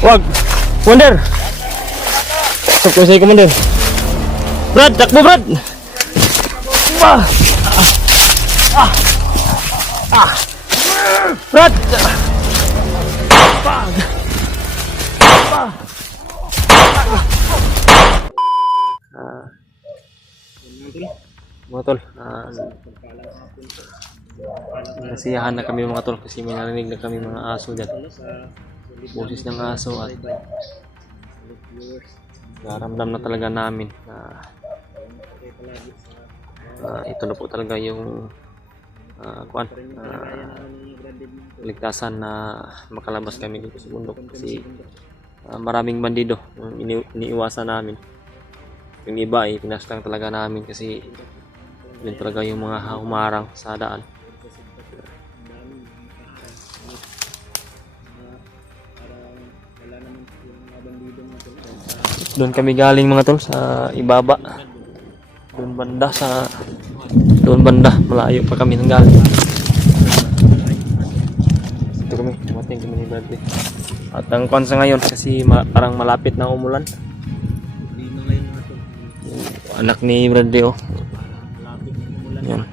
Wag! Commander! Stop ko sa'yo, Commander. Brad! Takbo, Brad! Ah! Ah! Ah! Brad! Pag! Pag! Mga tol, nasiyahan na kami mga tol kasi may narinig na kami mga aso dyan. Boses ng aso at naramdam na talaga namin na ito na po talaga yung ligtasan na makalabas kami dito sa bundok kasi maraming bandido yung iniiwasan namin. Yung iba ay pinaslang talaga namin kasi yun talaga yung mga humarang sa daan. Doon kami galing mga tol sa ibaba. Doon banda malayo pa kami nang galing. Ito kami, dumating kami ni Bradley. At ang kwansa ngayon kasi parang malapit na umulan. Anak ni Bradley oh. Yan.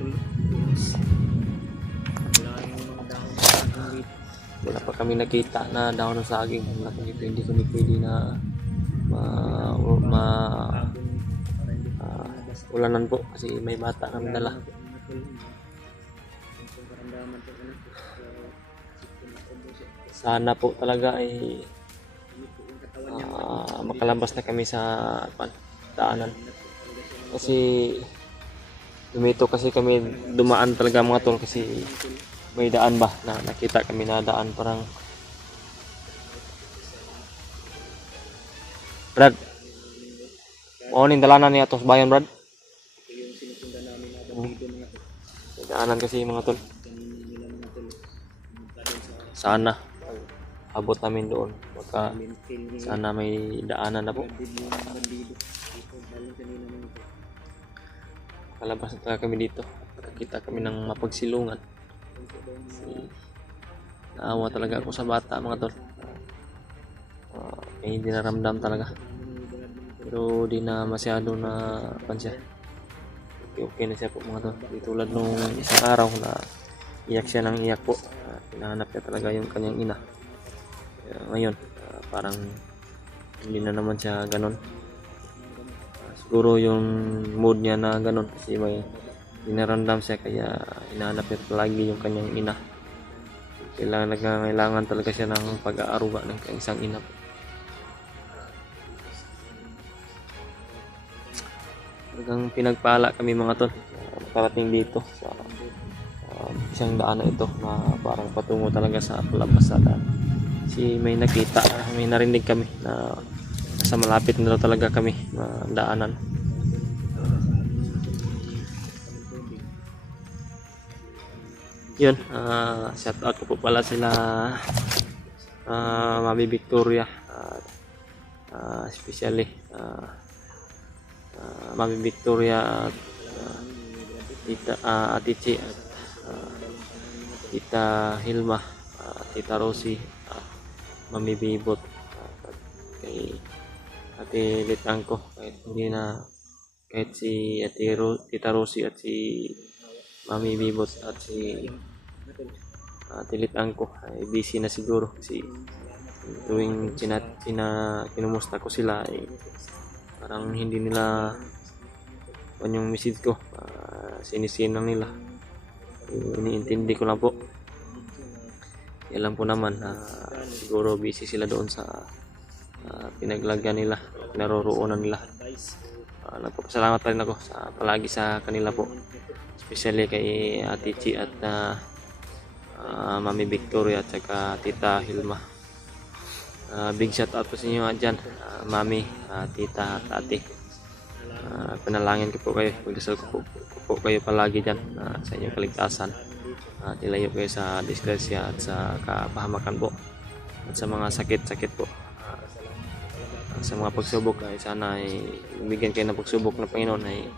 Wala pa kami nakita na dahon ng saging. Hindi kami pwede na ulanan po kasi may bata kami dala. Sana po talaga ay makalabas na kami sa daanan. Kasi dumito kasi kami dumaan talaga mga tol kasi may daan ba na nakita kami na daan parang Brad morning dalanan niya tos bayan Brad may daanan kasi mga tol sana abot namin doon baka sana may daanan na po. Kalabas na talaga kami dito. Nakakita kami ng mapagsilungan. Naawa talaga ako sa bata mga tol. Hindi naramdam talaga. Pero di na masyado na pansya. Okay na siya po mga tol. Di tulad nung isang araw na iyak siya ng iyak po. Hinahanap niya talaga yung kanyang ina. Ngayon parang hindi na naman siya ganon. Siguro yung mood niya na ganun kasi may inaramdam siya kaya hinahanap niya palagi yung kanyang ina. Kailangan talaga siya ng pag-aaruga ng isang ina. Talagang pinagpala kami mga tol. Nakarating dito sa isang daan na ito na parang patungo talaga sa palabas sa daan. Kasi may nakita, may narinig kami na sa malapit na talaga kami na daanan. Yun, shout out ko po pala sila Mami Victoria especially Mami Victoria at Tita Ate Chi at Tita Hilma, Tita Rosie, Mami Bibot, kay Ate Litangko kahit si Tita Rosie at si Mami Bibot at si Ate Litangko ay busy na siguro kasi tuwing kinumusta ko sila ay parang hindi nila yung message ko, sinisin lang nila. Iniintindi ko lang po. Yan lang po naman, siguro busy sila doon sa pinaglagyan nila, pinaroroonan nila. Nagpapasalamat pa rin ako palagi sa kanila po, especially kay Ate Chi at Mami Victoria at saka Tita Hilma. Big shout out po sa inyo dyan, Mami, Tita at Ate. Panalangin ko po kayo, pagdasal ko po kayo palagi dyan sa inyong kaligtasan. Tilayo kayo sa disgrasya at sa kapahamakan po at sa mga sakit-sakit po. Sa mga pagsubok ay sana ay bigyan kayo ng pagsubok ng Panginoon ay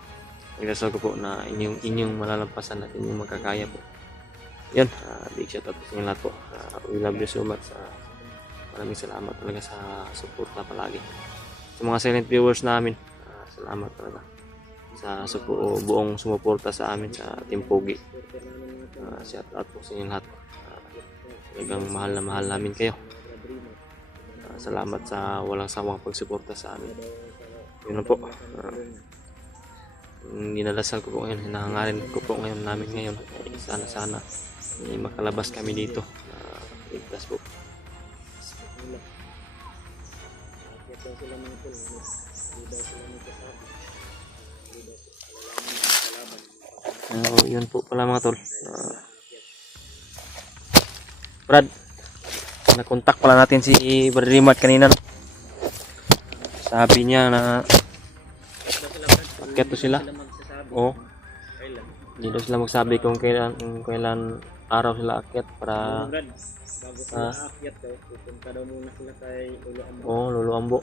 pagdasal ko po na inyong malalampasan at inyong magkakaya po. Yan, big shout out sa inyo lahat po. We love you so much. maraming salamat talaga sa suporta palagi. Sa mga silent viewers namin, salamat talaga sa buong sumuporta sa amin sa Team Pogi. Shout out po sa inyo lahat. Talagang mahal na mahal namin kayo. Salamat sa walang sawang pagsuporta sa amin. Yun na po. Dinadasal ko po ngayon, hinahangarin ko po ngayon namin ngayon. Sana makalabas kami dito. Ligtas po. Yun po pala mga tol. Brad, nakontak pala natin si Brad Rimat kanina, no? Sabi niya na akyat to sila. Oo. Hindi daw sila magsabi kung kailan araw sila akyat para bago sila aakyat daw, pupunta daw muna sila kay Lolo Ambo. Oo, Lolo Ambo.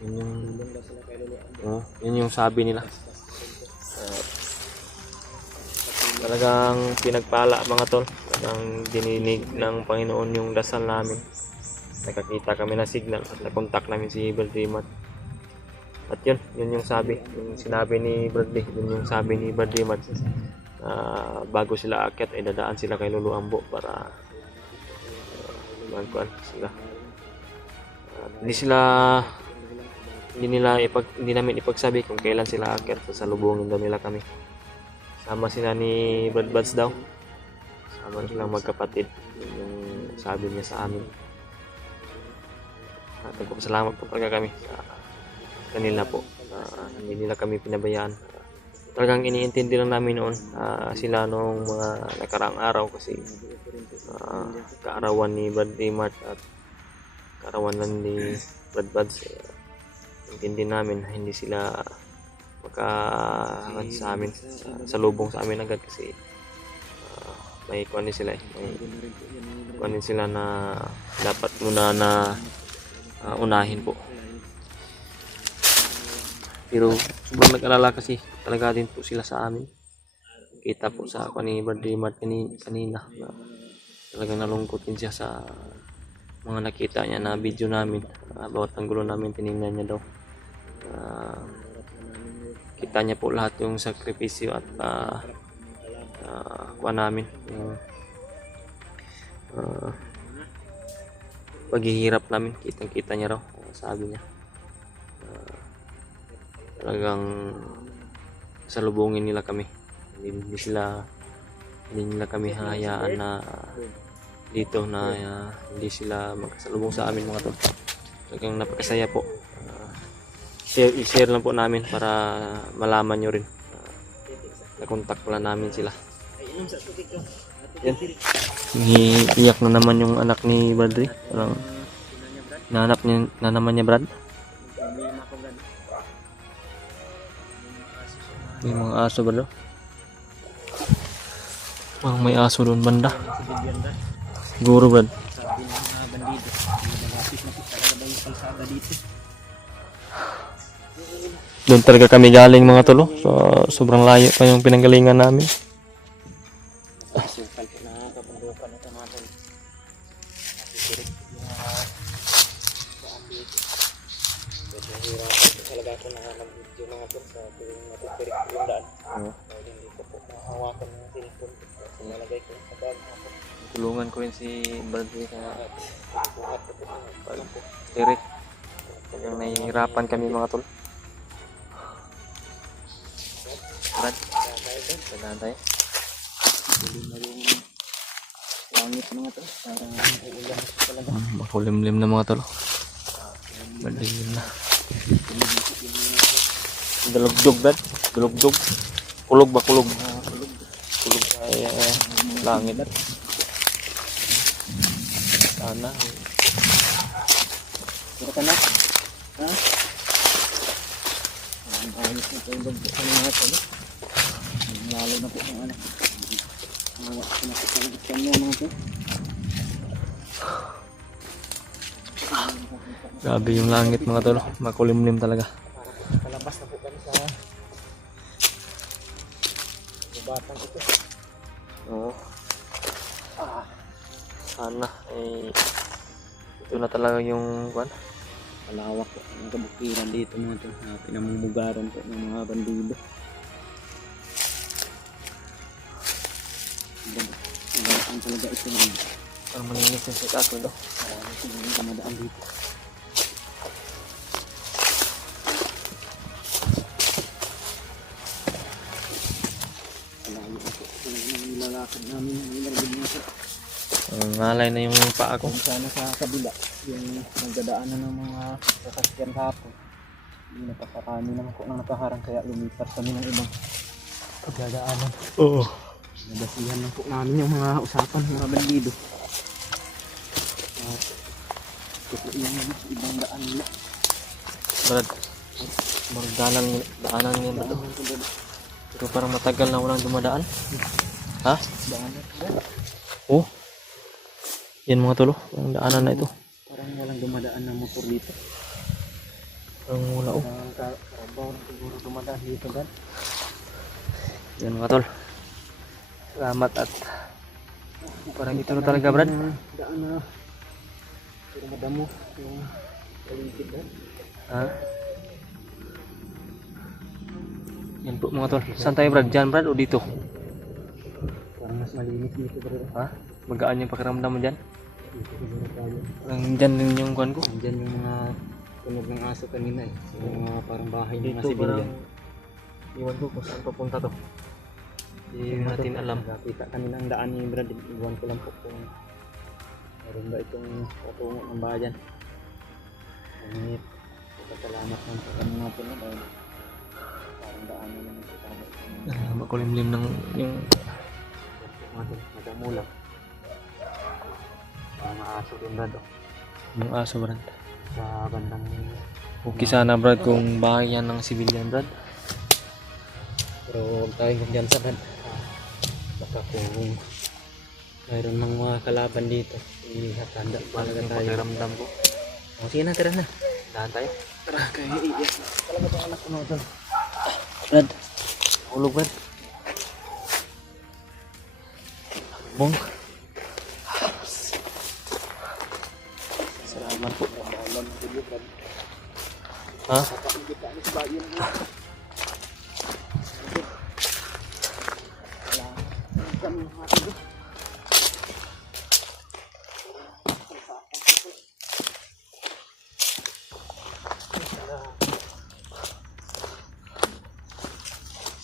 Yun yung Tulong daw sila kay Lolo Ambo. Oo, yun yung sabi nila. Talagang pinagpala mga tol. Talagang dininig ng Panginoon yung dasal namin. Nakakita kami na signal at nakontak namin si Brad Rimat. At yun yung sabi, yung sinabi ni Bradley, yun yung sabi ni Brad Rimat. Bago sila aakyat ay dadaan sila kay Lolo Ambo para magkuhan sila. Hindi namin ipagsabi kung kailan sila aakyat, sasalubungin daw nila kami. Sama sila ni Brad Buds daw. Sama silang magkapatid. Yun yung sabi niya sa amin. Nagpapasalamat po talaga kami sa kanila po. Hindi nila kami pinabayaan. Talagang iniintindi lang namin noon sila nung mga nakaraang araw kasi kaarawan ni Brad Rimat at kaarawan lang ni Brad Buds. Intindi namin na hindi sila sa amin, sa lubong sa amin agad kasi may kunin sila may kunin sila na dapat muna na unahin po. Pero sobrang nag-alala kasi talaga din po sila sa amin. Kita po sa ako ni Brad Rimat kanina na talagang nalungkot din siya sa mga nakita niya na video namin. Bawat anggulo namin tinignan niya daw. Kita niya po lahat yung sakripisyo at kuha namin yung paghihirap namin. Kitang-kita niya raw, sabi niya. Talagang salubungin nila kami. Hindi nila kami hayaan na dito na hindi sila magkasalubong sa amin mga to. Talagang napakasaya po. I-share lang po namin para malaman nyo rin. Nakontak pala namin sila. Yan. Iiyak na naman yung anak ni Bradley. Parang nahanap niya na naman niya Brad. May mga aso ba daw? Parang may aso doon banda. Siguro Brad. Sabi ng mga bandido, malapit na po talaga ba yung kalsada dito? Doon talaga kami galing mga tolo. So, sobrang layo pa yung pinanggalingan namin. Sukal po na kabandukan ito mga tol. Nakisirik yung medyo hirapan po talaga ako na mag-video mga tol sa tuwing natitirik yung daan. Dahil hindi ko po mahawakan ng cellphone. Nalagay ko sa bag mga tol. Tulungan ko rin si Bradley sa Buhat po po. tirik. Talagang nahihirapan kami mga tol. Brad, kailangan tayo. Dilim na yung langit mga tol. Parang uulan na talaga. Makulimlim na mga tol. Madilim na. Dalugdog Brad. Dalugdog. Kulog ba kulog? Kulog ay langit. Sana. Kira ka na? Ha? Ang ayos na po yung bagbukan mga tol. Lalo na po ng ano. Mawa ko na po talaga niya mga tol. Grabe yung langit mga tol. Makulimlim talaga. Palabas na po kami sa batang ito. Oo. Sana ay Ito na talaga yung kwan. Malawak po ang kabukiran dito mga tol. Pinamumugaran po ng mga bandido. Ang talaga ito naman. Parang malinis yung sa kaso daw. Marami siguro dumadaan dito. Malayo po. Ito na yung nilalakad namin. Nilalagod na po. Ngalay na yung paa ko. Kung sana sa kabila, yung nagdadaanan ng mga sasakyan hapon. Yung napakarami naman po nang nakaharang kaya lumipat kami ng ibang pagdadaanan. Oo. Nabasihan lang po namin yung mga usapan ng mga bandido. Ito po yung ibang daan nila. Brad, daanan nila na to. Pero parang matagal na walang dumadaan. Ha? Daanan. Oh. Yan mga tolo, ang daanan na ito. Parang walang dumadaan ng motor dito. Ang wala oh. Karabaw na siguro dumadaan dito gan. Yan mga tol. Salamat at parang ito na talaga Brad. Daan na. Pero madamo yung paligid na. Ha? Yan po mga tol. Saan tayo Brad? Diyan Brad o dito? Parang mas malinis dito bro. Ha? Magaan yung pakiramdam mo dyan? Dito siguro tayo. Parang dyan din yung kuhan ko. Andyan yung mga tunog ng aso kanina eh. Yung mga parang bahay ng mga Dito parang sibilyan. iwan ko kung saan papunta to. Hindi natin alam. Nakita kanina ang daan ni Brad. Iwan ko lang po kung meron ba itong patungo ng bayan. Ngunit salamat ng pagkano natin na dahil parang daan na naman ito. Makulimlim ng yung Madamo lang. Mga aso din Brad. yung aso Brad. Sa bandang Okay sana Brad kung bahay yan ng civilian Brad. pero huwag tayong dyan sa Brad. Baka kung mayroon ng mga kalaban dito, ihatanda talaga Yung tayo. pakiramdam ko. O sige na, tara na. Dahan tayo. Tara, kaya iiyak na. Talaga itong anak ko na doon. Brad. Hulog Brad. Bong. Salamat po. Ha?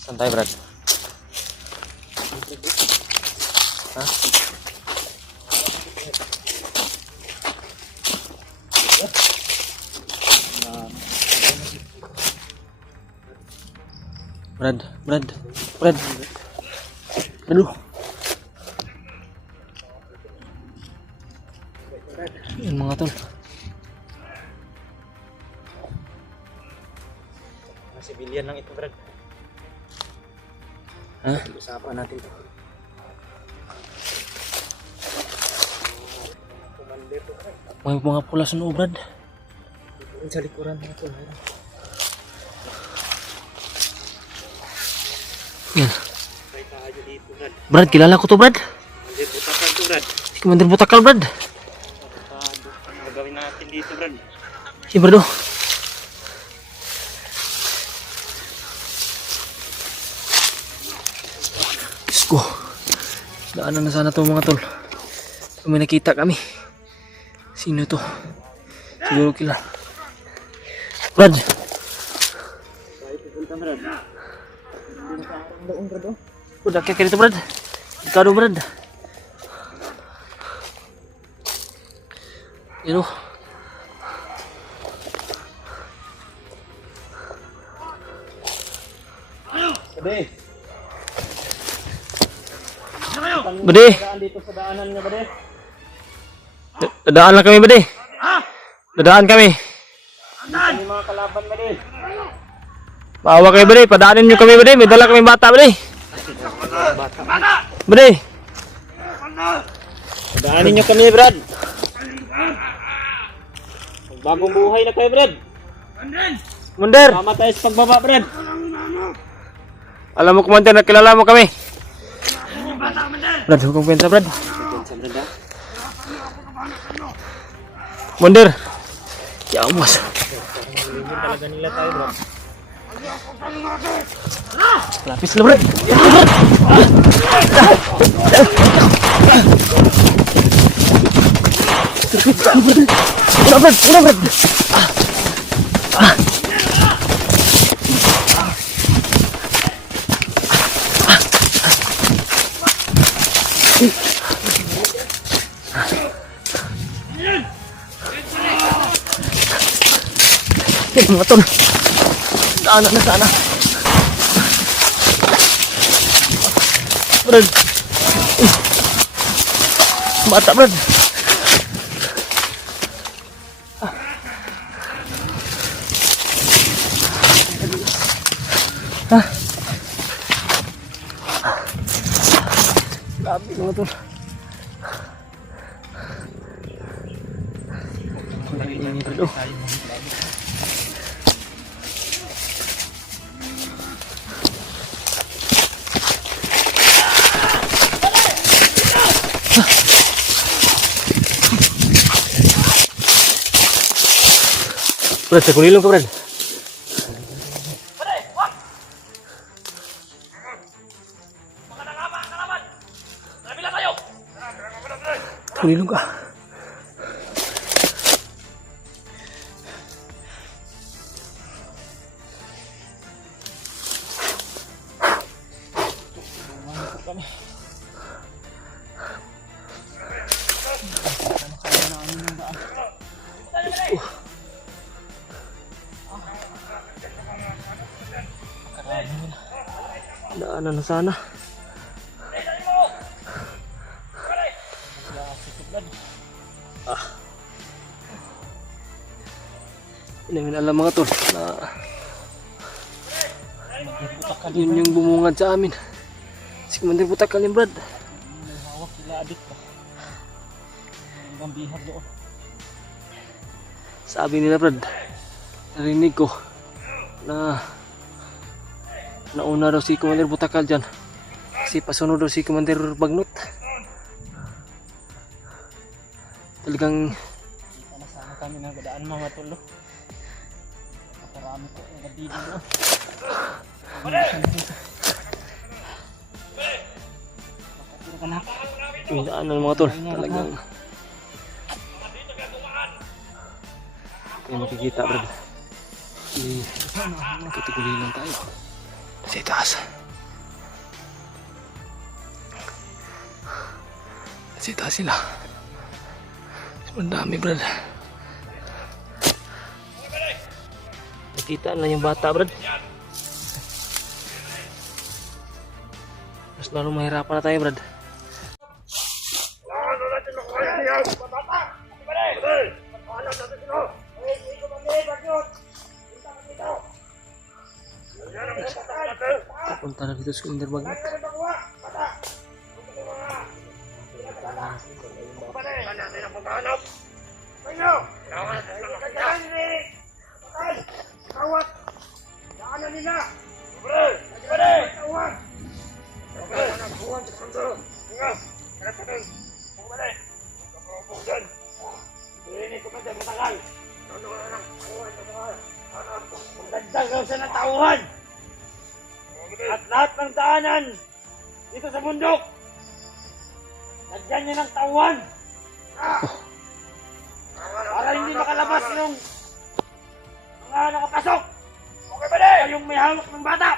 Saan tayo Brad? Ha? Brad. Aduh. Yan mga tol. Mga sibilyan lang ito, Brad. Ha? Usapan natin ito. Commander to, Brad. May mga pula sa noo Brad. Dito sa likuran mga ito. Yan. Try tayo dito, Brad. Brad, kilala ko to Brad. Commander Butakan to, Brad. Si Commander Butakal Brad. Ano gawin natin dito, Brad? Si Brado. Diyos ko. Daanan na sana to mga tol. Kung may nakita kami. Sino to? Siguro kila. Brad. Tayo pupunta, Brad. Hindi nakaharang doon, Brad. Udah kayak gitu Brad. Kado Brad. Itu. Bade. Bade. Daan dito sa daanan niya, Bade. Dadaan lang kami Bade. Dadaan kami. Ano yung mga kalaban, Bade? Bawa kayo Bade. Padaanin nyo kami Bade. May dala kami bata Bade. Bade. Daanin nyo kami, Brad. Bagong buhay na kayo, Brad. Mundur. Tama tayo sa pagbaba, Brad. Alam mo Commander, nakilala mo kami. Brad, huwag kong kwenta Brad. Sa Brad, Wonder. Yawas. Hindi talaga nila tayo, bro. Lapis lah, Brad. Udah, Brad. Mga tol. Daanan na sana. Brad. Bata, Brad. Grabe mga tol. Ini Brad. Brad, sa kulilong ka, Brad. Kulilong ka. Daanan na sana. Hindi namin alam mga tol na yun yung bumungad sa amin. Si Commander Butakan yung Brad. May hawak sila adik pa. Hanggang bihag doon. Sabi nila Brad, narinig ko na nauna daw si Commander Butakal dyan kasi pasunod daw si Commander Bagnot. Talagang Kita na sana kami ng gadaan mga tulo. Nakarami po yung gadidi doon. Makatira ka na. daanan mga tol, talagang may makikita Brad. Katigulilan lang tayo sa itaas. Sa itaas sila. Ang dami Brad. Nakita na yung bata Brad. Mas lalo mahirapan na tayo Brad. Punta na dito sa Commander Bagnot. Sa natauhan at lahat ng daanan dito sa bundok, lagyan niya ng tauhan para hindi makalabas yung mga nakapasok. Okay ba rin? Kayong may hawak ng bata,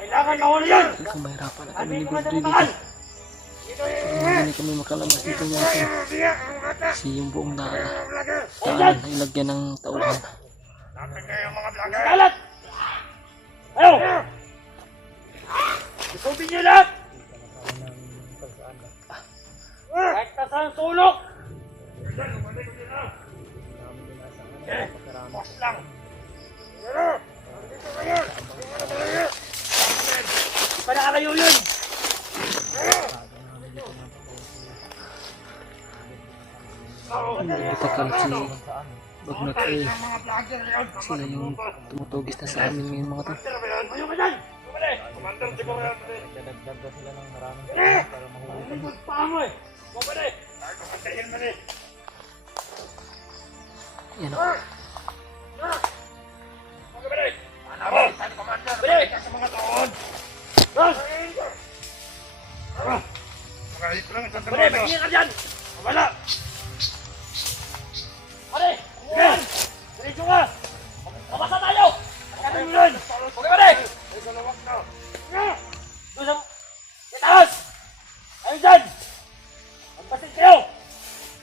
kailangan mahuli yun. Talagang mahirapan na Sabi kami ni ko Brad na dito. Hindi kami makalabas dito natin. Kasi yung buong daan ay lagyan ng tauhan. Kalat! Ayaw! Isubin niyo lahat! Kahit nasaan sulok! Boss lang! Di pa nakalayo yun! Hindi Butakal si Bagnot eh. Sila yung tumutugis na sa amin ngayon mga tol. Ayaw ka dyan! Commander, siguro yan! Dadagdag sila ng maraming Eh! para mahuli. Ano yung paa mo eh? Mabali! Yan o.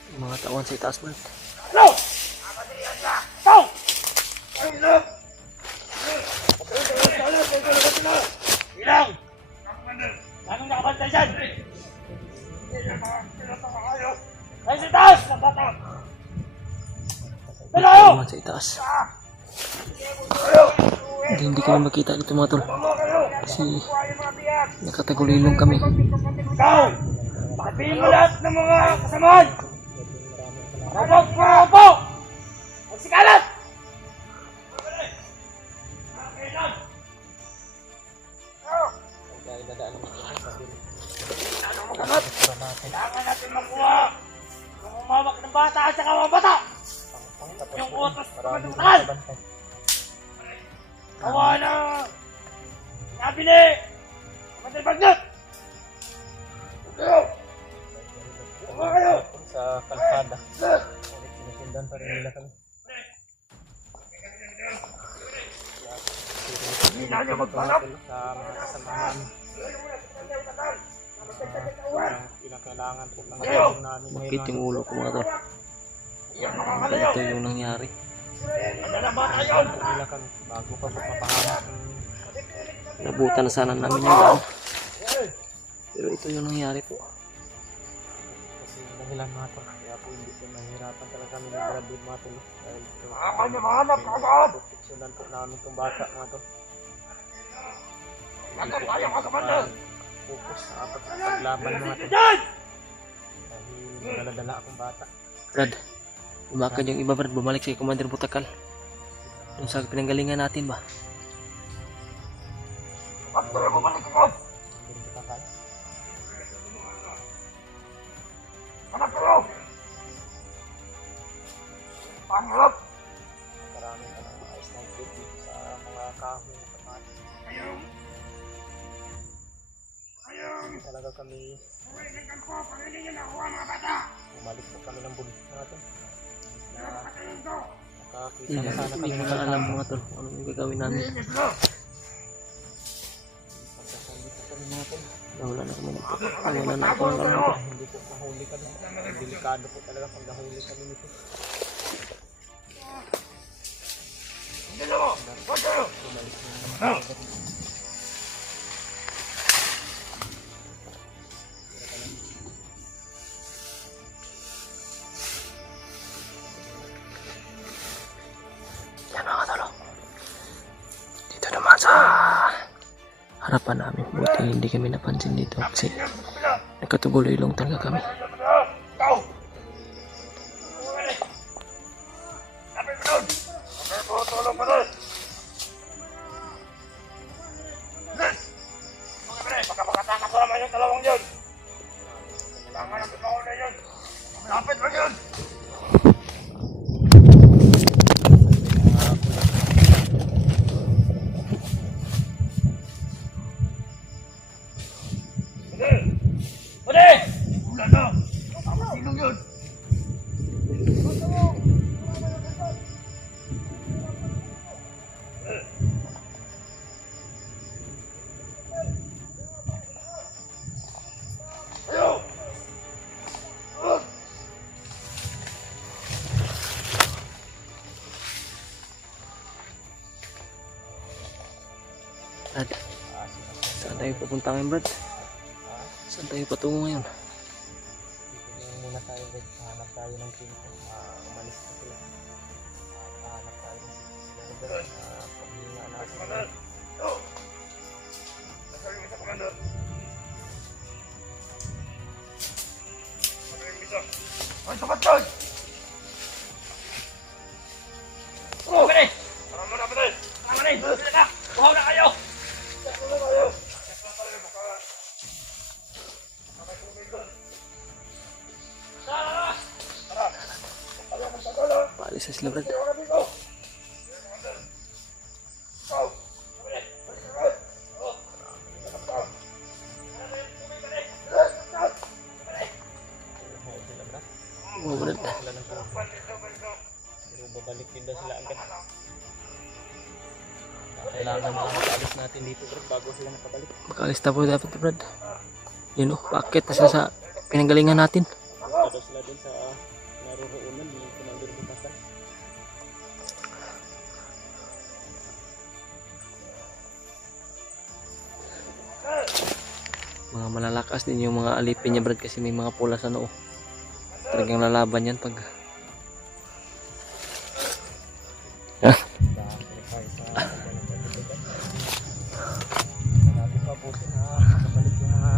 Yung mga tawan sa itaas Brad. May tawan sa itaas. Hindi kami makita dito mga tol. Kasi nakatagulilong kami. Sabihin mo lahat ng mga kasamahan! Kapag po! Magsikalat! Kailangan natin makuha yung umawak ng bata at saka mga bata! Yung utos na matutakan! Kawa na! Nabili! Kamatay Bagnat! Sa kalsada. Sinusundan pa rin nila kami. Sa mga kasama namin. Pinakailangan po ng tulong namin Bakit yung ulo ko mga tol? Ito yung nangyari. nila kami bago pa po mapahamak ng Nabutan na sana namin yung daan. Pero ito yung nangyari po. kasi dahilan mga tol. Kaya po hindi po nahihirapan talaga kami ng graduate mga tol. Dahil ito Mahanap ka agad! proteksyonan po namin itong bata mga tol. Agad tayo kasamandan! Focus sa paglaban mga tol. Diyan! Dahil daladala akong bata. Brad, umakad yung iba Brad. Bumalik si Commander Butakal. Doon sa pinanggalingan natin ba? At tayo bumalik ako! Hindi ko kakal. Anak kayo! Pangalap! Maraming ice night dito sa mga kahoy na pamati. Ayun! Ayun! Talaga kami Pagkailan ko, pagkailan niyo nakuha mga bata! bumalik po kami ng bulit natin. Pagkailan ko! Nakakita Hindi na sana hindi kami ko na alam mga tol kung ano yung gagawin namin. Linis na! Pagkasali po kami natin. Nawala na kami ng nawala na ako ng alam ko. Hindi po nahuli kami. Delikado po talaga pag nahuli kami nito. Hindi na mo! Huwag kayo! Bumalik na naman. Yan mga tol. Dito naman sa harapan namin. Buti hindi kami napansin dito kasi nagkatuguloy-ilong talaga kami. Ikaw! Sabi mo doon! Sabi mo, tulong mo doon! Linis! Mga pare, baka makatakas mo naman yung dalawang yun! Kailangan natin mauna yun! Malapit lang yun! Pare! Wala na! Sinong yun? Ayaw! Brad, saan tayo pupunta ngayon Brad? Saan tayo patungo ngayon? Dito lang muna tayo guys. Hanap tayo ng pinto. Umalis na sila. Hanap tayo ng lugar na paghinga natin. Nasaan yung isa, Commander? Nasaan yung isa? Ay, sabat doon! Oh! Pare! Tara mo na, pare! Tara mo na! Sila ka! Buhaw na kayo! Sila na kayo! Sila na kayo! Baka... Baka may tumigil. Saan? isa sila brad. Oh, brad. Pero babalik din daw sila agad. Kailangan makaalis natin dito bro bago sila makabalik. Makaalis na po dapat brad. Yun oh, paakit na sila sa pinanggalingan natin. Punta daw sila dun sa naroroonan ni Commander Bukasan. Mga malalakas din yung mga alipin niya brad kasi may mga pula sa noo. Talagang lalaban yan pag Natin pa po na makabalik yung mga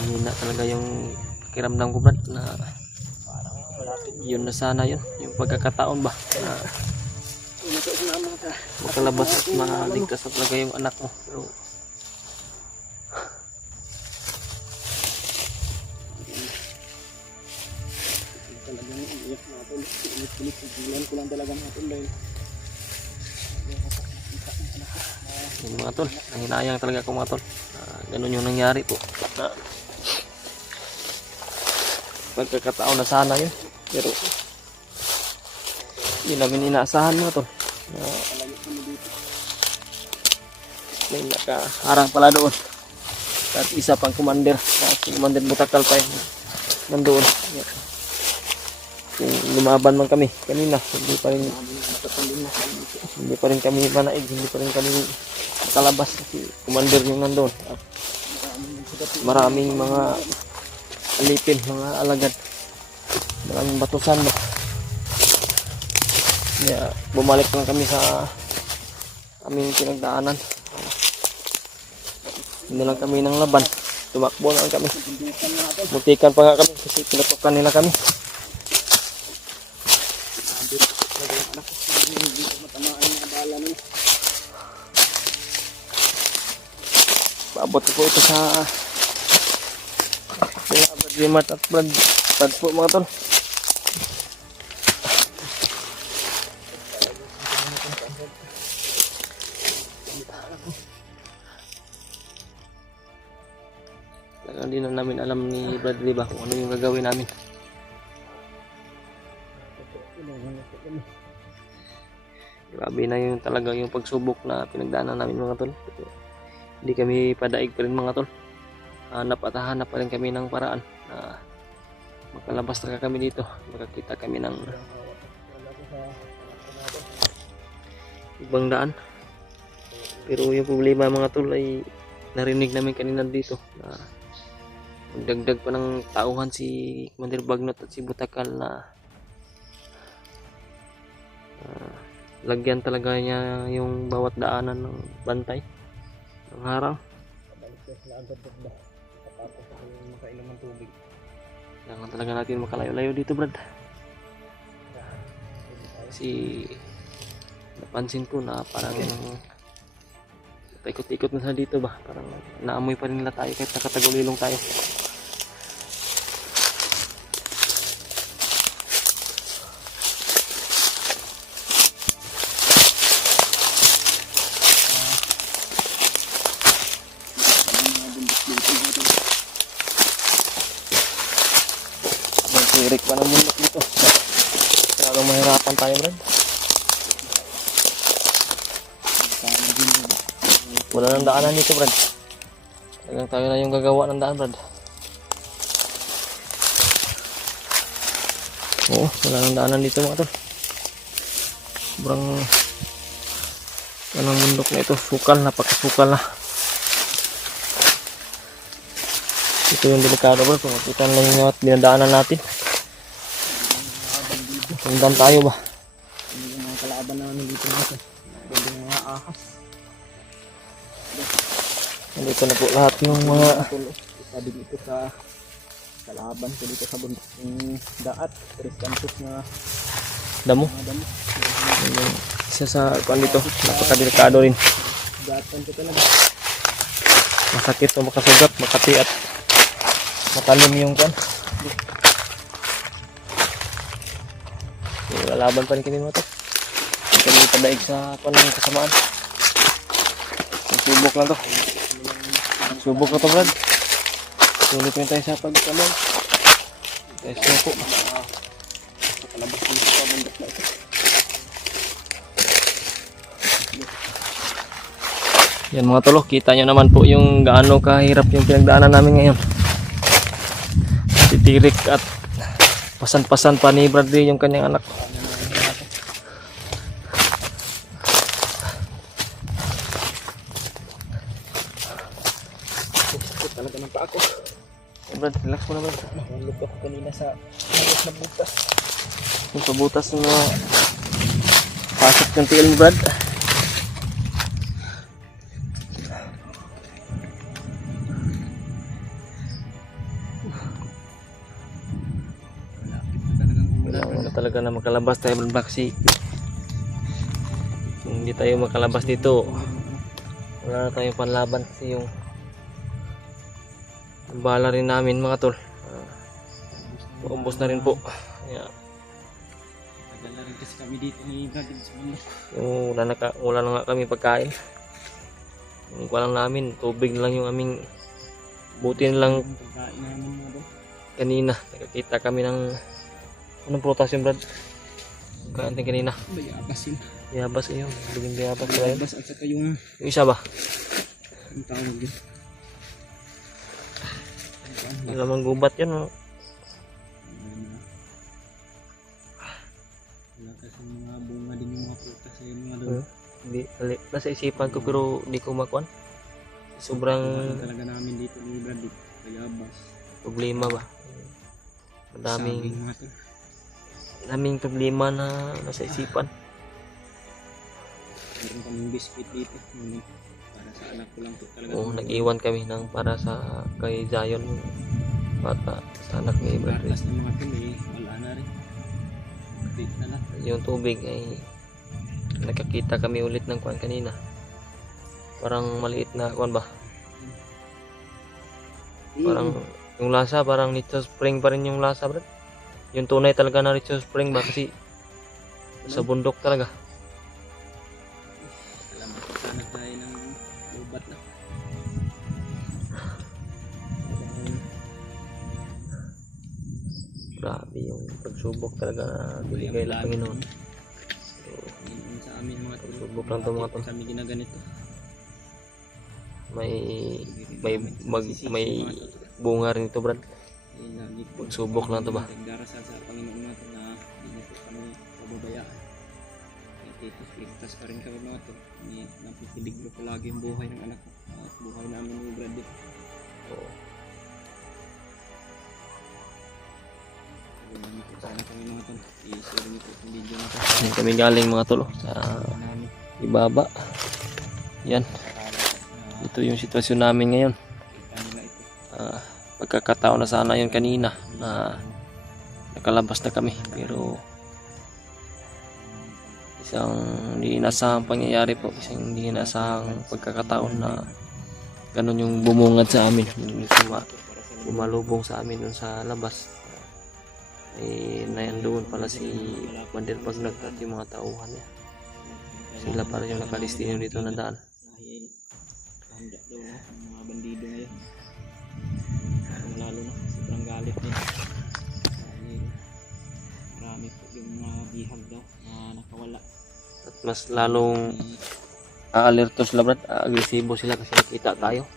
hihina talaga yung pakiramdam ko brad na parang malapit. yun na sana yun. Yung pagkakataon ba na makalabas at maligtas na talaga yung anak mo. Pero Talagang iiyak natin. Ulit-ulit. Pigilan ko lang talaga natin dahil yung mga tol, nanginayang talaga ako mga tol. Ganun yung nangyari po. Pagkakataon na sana yun. Pero hindi namin inaasahan mga tol. May nakaharang pala doon. At isa pang commander. Si Commander Butakal pa yun. Nandoon. Kung lumaban man kami kanina, hindi pa rin kami manaig, hindi pa rin kami makalabas kasi commander yung nandoon. At maraming mga alipin, mga alagad, maraming batusan ba. Kaya bumalik lang kami sa aming pinagdaanan. Hindi lang kami ng laban, tumakbo na lang kami. Mutikan pa nga kami kasi pinatukan nila kami. Paabot ko ito sa Brad Rimat at Brad po mga tol. Talagang di na namin alam ni Bradley ba kung ano yung gagawin namin. Grabe na yung talaga yung pagsubok na pinagdaanan namin mga tol. Hindi kami padaig pa rin mga tol. Hanap at hanap pa rin kami ng paraan na makalabas talaga kami dito. Makakita kami ng ibang daan. Pero yung problema mga tol ay narinig namin kanina dito na magdagdag pa ng tauhan si Commander Bagnot at si Butakal na lagyan talaga niya yung bawat daanan ng bantay ng harang. Pabalik sila agad ba? Tapos makainom ng tubig. Kailangan talaga natin makalayo-layo dito Brad. Kasi napansin ko na parang ikot-ikot na sa dito ba, parang naamoy pa rin nila tayo kahit nakatagulilong tayo. Nagsirik pa ng bundok dito. Talagang mahirapan tayo Brad. Wala nang daanan dito Brad. Talagang tayo na yung gagawa ng daan Brad. Oo, wala nang daanan dito mga tol. Sobrang anong bundok na ito, sukal, napakasukal na. Ito yung delikado Brad, kung makita lang yung dinadaanan natin. Sundan tayo ba? Yung mga kalaban namin dito natin. Yung mga ahas. Nandito na po lahat yung mga Sabi dito sa kalaban ko dito sa bundok yung daat. Kriskantos na damo. mga damo. Yung isa sa kuan dito, napakadelikado rin. Datan ko talaga. Masakit o makasugat, makati at matalim yung kuan. Lalaban pa rin kami mga tol. Hindi kami padaig sa panang kasamaan. Subok lang to. Subok na to Brad. Sulit mo tayo sa pagkamay. Guys, po. Kalabas ko sa bundok na ito. Yan mga tol, kita nyo naman po yung gaano kahirap yung pinagdaanan namin ngayon. Titirik at pasan-pasan pa ni Bradley yung kanyang anak. Talaga ng paa ko. Brad, relax mo naman. Nahulog ako kanina sa halos na butas. Yung pabutas ng mga pasok ng tiil ni Brad. Wala na talaga na makalabas tayo Brad kasi kung hindi tayo makalabas dito wala na tayong panlaban kasi yung bala rin namin mga tol. Umbos na rin po. Yeah. Nagdala rin kasi kami dito ni Brad sa bundok. Yung wala na nga kami pagkain. Yung walang namin, tubig na lang yung aming buti na lang Pagkain namin mga bro. kanina. Nakakita kami ng anong prutas yung Brad? Kain natin kanina. Bayabas yun. Bayabas yun. Biging bayabas ba yun? Bayabas at saka yung Yung isa ba? ang tawag yun. Yung lamang gubat yun. Oh. Wala kasi mga bunga din yung mga prutas sa mga doon. Hindi, nasa isipan ko pero di ko makuan. Sobrang Talaga namin dito ni Brad. Bayabas. problema ba? Saging Madaming mga tol. daming problema na nasa isipan. Meron kaming biscuit dito. Para sa anak ko lang po talaga. Oo, nag-iwan kami ng para sa kay Zion bata sa anak ni Bradley. Gatas ng mga tol wala na rin. Update na lang. Yung tubig ay nakakita kami ulit ng kuan kanina. Parang maliit na kuan ba? Parang yung lasa parang Richo Spring pa rin yung lasa, Brad. Yung tunay talaga na Richo Spring ba kasi sa bundok talaga. Salamat sana tayo ng lubat na. Grabe yung pagsubok talaga na binigay ng Panginoon. Yun sa amin mga tol. Pagsubok lang to mga tol. Kami ginaganito. May bunga rin ito, Brad. Lagi po. Pagsubok lang to ba? Nagdarasal sa Panginoon natin na hindi po kami pababayaan. Ligtas pa rin kami mga tol. Napipiligro palagi yung buhay ng anak ko. At buhay namin ni Brad dito. Oo. Sana kami mga tol. I-share niyo po yung video na ito. Yan kami galing mga tol sa Namin. ibaba. Yan. Ito yung sitwasyon namin ngayon. Kanila ito. Pagkakataon na sana yun kanina na nakalabas na kami pero isang hindi inasahang pangyayari po, isang hindi inasahang pagkakataon na ganun yung bumungad sa amin, yung bumalubong sa amin dun sa labas. Ay nayandoon pala si Mander Pagnag at yung mga tauhan niya. Sila pala yung nakalistino dito na daan. Dahil handa daw na ang mga bandido ngayon. Lalo na sobrang galit nila. Dahil marami po yung mga bihag daw na nakawala. At mas lalong alerto sila, Brad, agresibo sila kasi nakita tayo.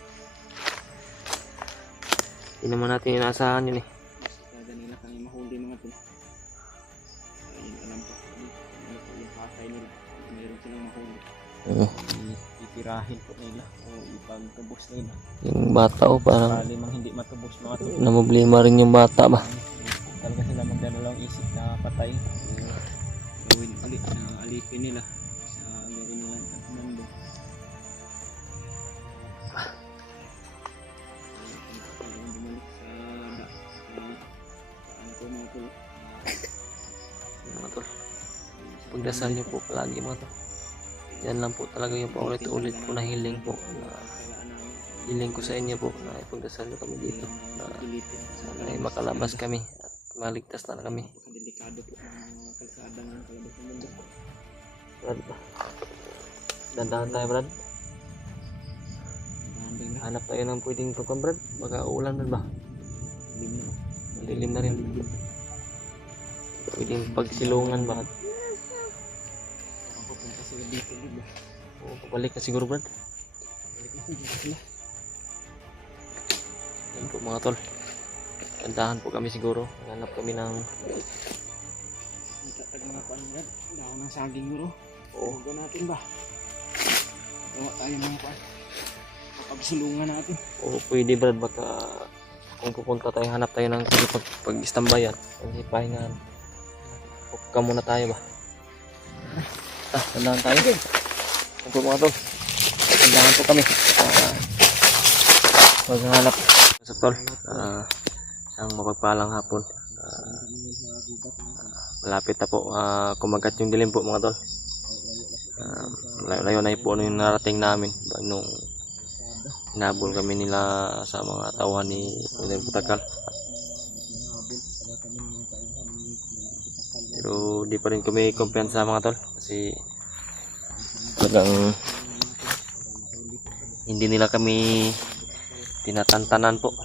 Hindi naman natin inaasahan yun eh. Kaya nila kami mahuli mga tol. Ayun alam po. Ano po yung patay nila. Mayroon silang mahuli. Oo. Itirahin po nila o ipagtubos nila. Yung bata o parang Kali mang hindi matubos mga tol. namoblema rin yung bata ba. Talaga sila magdadalawang isip na patay. Gawin ulit na alipin nila sa gawin nila sa mundo. Bumalik sa ano po mga tol. Mga tol, pagdasal niyo po palagi mga tol. Yan lang po talaga yung paulit-ulit po na hiling po. Hiling ko sa inyo po na ipagdasal niyo kami dito na sana ay makalabas kami at maligtas na kami. Delikado po ng mga kalsada Brad. Dandahan tayo, Brad. Hanap tayo ng pwedeng tukang, Brad. Baka ulan, Brad ba? Madilim na rin. Pwedeng pagsilungan ba? Oo, pabalik na siguro, Brad. Yan po mga tol. Kandahan po kami siguro. Hanap kami ng... Tag mga pangyad. Dahon ng saging bro. Oo. Huwag natin ba? Gawa tayo mga pan. Kapagsulungan natin. Oo, pwede, Brad. Baka kung pupunta tayo, hanap tayo ng pag-istambayan. Pag-ipahingan. Puka muna tayo ba? Kandahan tayo. Yan po mga tol. Kandahan po kami. Maghanap sa tol. Isang mapagpalang hapon. Malapit na po kumagat yung dilim po mga tol. Layo na po yung narating namin nung hinabol kami nila sa mga tauhan ni Kuya Butakal. Pero di pa rin kami kumpiyansa mga tol kasi talagang hindi nila kami tinatantanan po.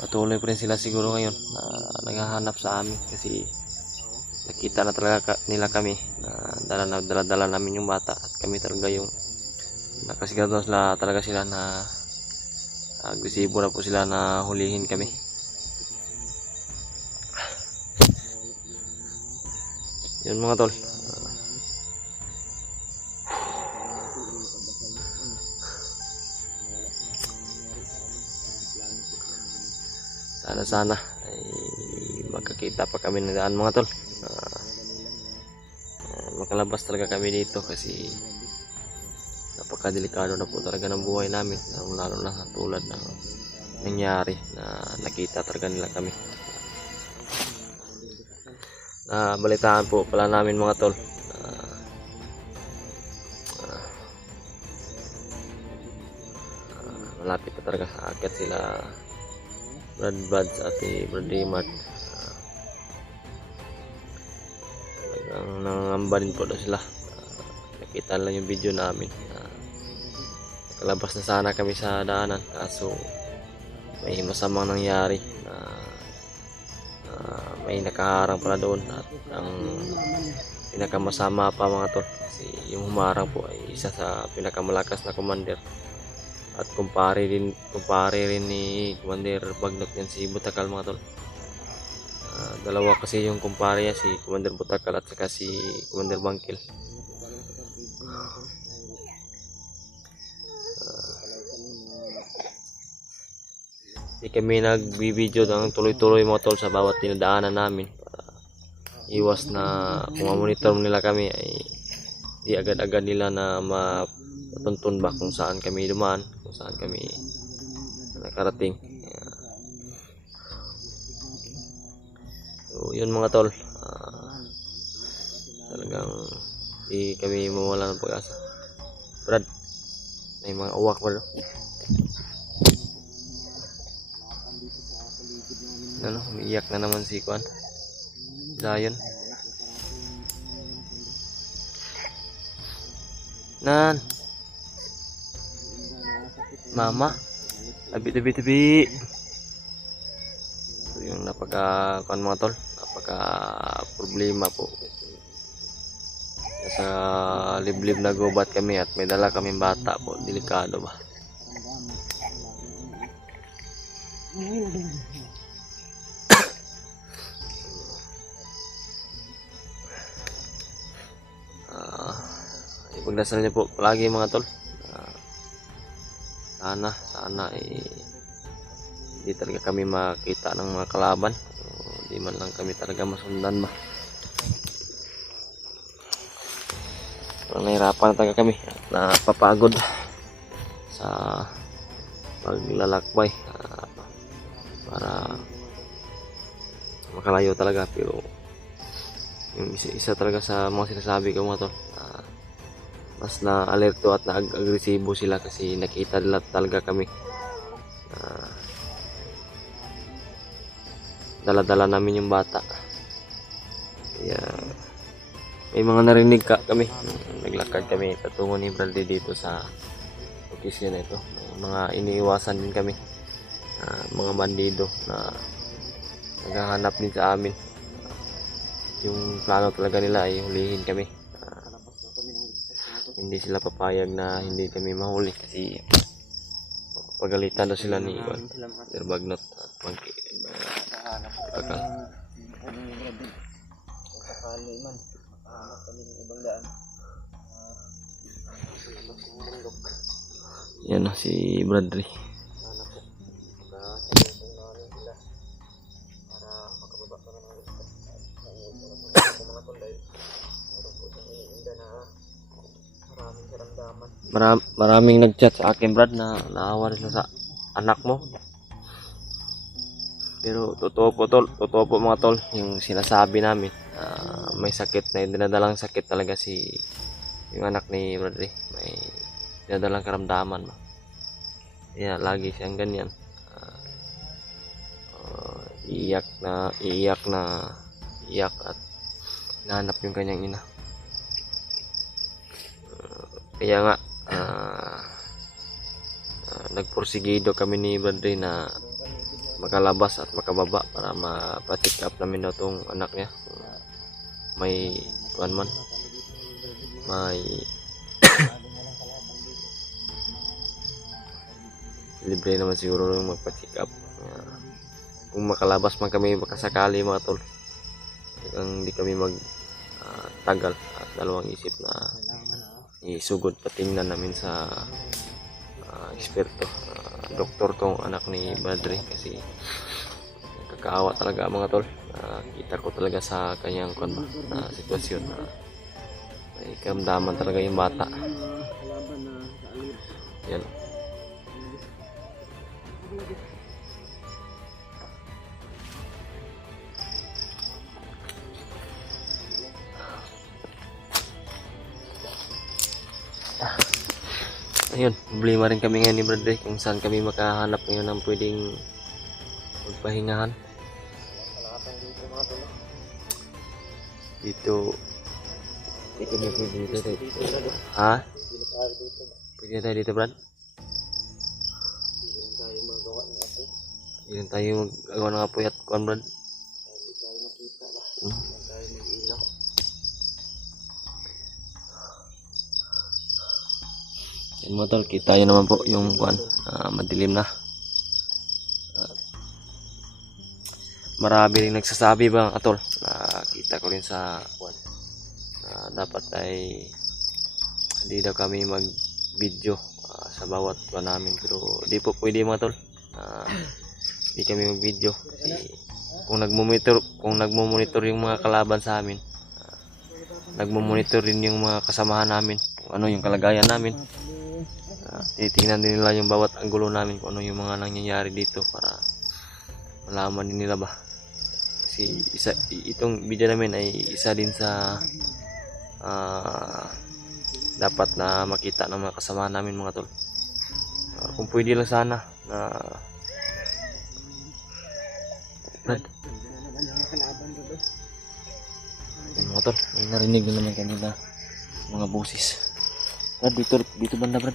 Patuloy pa rin sila siguro ngayon na naghahanap sa amin kasi nakita na talaga nila kami na dala namin yung bata at kami talaga yung nakasigurado talaga sila na agresibo na po sila na hulihin kami. Yun mga tol. Sana ay magkakita pa kami ng daan mga tol. Makalabas talaga kami dito kasi napakadelikado na po talaga ng buhay namin, lalo na tulad ng nangyari na nakita talaga nila kami. Balitaan po pala namin mga tol. Malapit na talaga, aakyat sila Brad Buds at Brad Raymart. Nangamba din po daw sila. Nakita lang yung video namin. Nakalabas na sana kami sa daanan kaso may masamang nangyari na may nakaharang pala doon at ang pinakamasama pa mga tol kasi yung humarang po ay isa sa pinakamalakas na commander at kumpare rin ni Commander Bagnot yan si Butakal mga tol. Dalawa kasi yung kumpare niya, si Commander Butakal at saka si Commander Bangkil. Di kami nagbibideo ng tuloy-tuloy mga tol sa bawat tinadaanan namin para iwas na kung monitor nila kami ay di agad-agad nila na matuntun ba kung saan kami dumaan, kung saan kami nakarating. So yun mga tol, talagang di kami mawala ng pag-asa. Brad, may mga uwak ba? Ano, umiiyak na naman si Kwan Lion. Nan Mama, tabi. So yung napaka Kwan mga tol, napaka problema po. Nasa liblib na gubat kami at may dala kaming bata po, delikado ba? Ipagdasal niyo po palagi mga tol. Sana hindi talaga kami makita ng mga kalaban. Hindi man lang kami talaga masundan ba. Nahirapan talaga kami at napapagod sa paglalakbay para makalayo talaga, pero yung isa talaga sa mga sinasabi ko mga tol, mas na alerto at na agresibo sila kasi nakita nila talaga kami. Dala-dala namin yung bata. Kaya may mga narinig kami. Naglakad kami patungo ni Bradley dito sa location na ito. May mga iniiwasan din kami. Mga bandido na naghahanap din sa amin. Yung plano talaga nila ay hulihin kami. Hindi sila papayag na hindi kami mahuli kasi pagalitan daw sila ni Sir Bagnot at magkakal. Sakali man, makahanap kami ng ibang daan. Yan na si Bradley. Hanap ko. Kaya namin sila para makababa kami ng lista. At sa mga tulay, meron po sa iniinda na maraming karamdaman. Maraming nag-chat sa akin, Brad, na naawa sila sa anak mo. Pero totoo po mga tol, yung sinasabi namin, may sakit na dinadalang sakit talaga yung anak ni Bradley. May dinadalang karamdaman. Kaya lagi siyang ganyan. Iiyak at hinahanap yung kanyang ina. Kaya nga nagporsigido kami ni Bradley na makalabas at makababa para mapacheck up namin na itong anak niya. May may libre naman siguro yung magpa-check up. Kung makalabas man kami makasakali mga tol, hindi kami tagal at dalawang isip na isugod patingnan namin sa eksperto, doktor tong anak ni Bradley kasi kakaawa talaga mga tol. Kita ko talaga sa kanyang sitwasyon na may karamdaman talaga yung bata. Yan. Ayun, problema rin kami ngayon ni Bradley kung saan kami makahanap ngayon ng pwedeng magpahingahan. Dito may pwede dito. Ha? Pwede tayo dito, Brad? Hindi rin tayo magagawa ng apoy at kuwan, Brad. Hindi tayo makita ba? Hindi tayo mag-ilaw. Yan mga tol, kita nyo naman po yung kuwan, madilim na. Marami rin nagsasabi ba mga tol, kita ko rin sa kuwan, dapat ay hindi daw kami mag video sa bawat kuwan namin, pero di po pwede mga tol. Hindi kami mag video kasi kung nagmo-monitor yung mga kalaban sa amin, nagmo-monitor rin yung mga kasamahan namin kung ano yung kalagayan namin. Titingnan din nila yung bawat anggulo namin kung ano yung mga nangyayari dito para malaman din nila ba. Kasi itong video namin ay isa din sa dapat na makita ng mga kasamahan namin mga tol. Kung pwede lang sana na Brad, yan mga tol, may narinig na naman kanina mga boses. Brad, dito banda, Brad.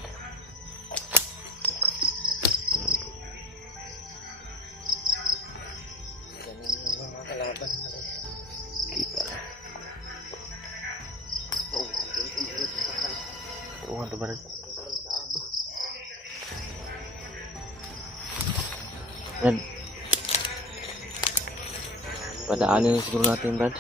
Kita na. Oo nga to, Brad. Brad, padaanin na siguro natin, Brad.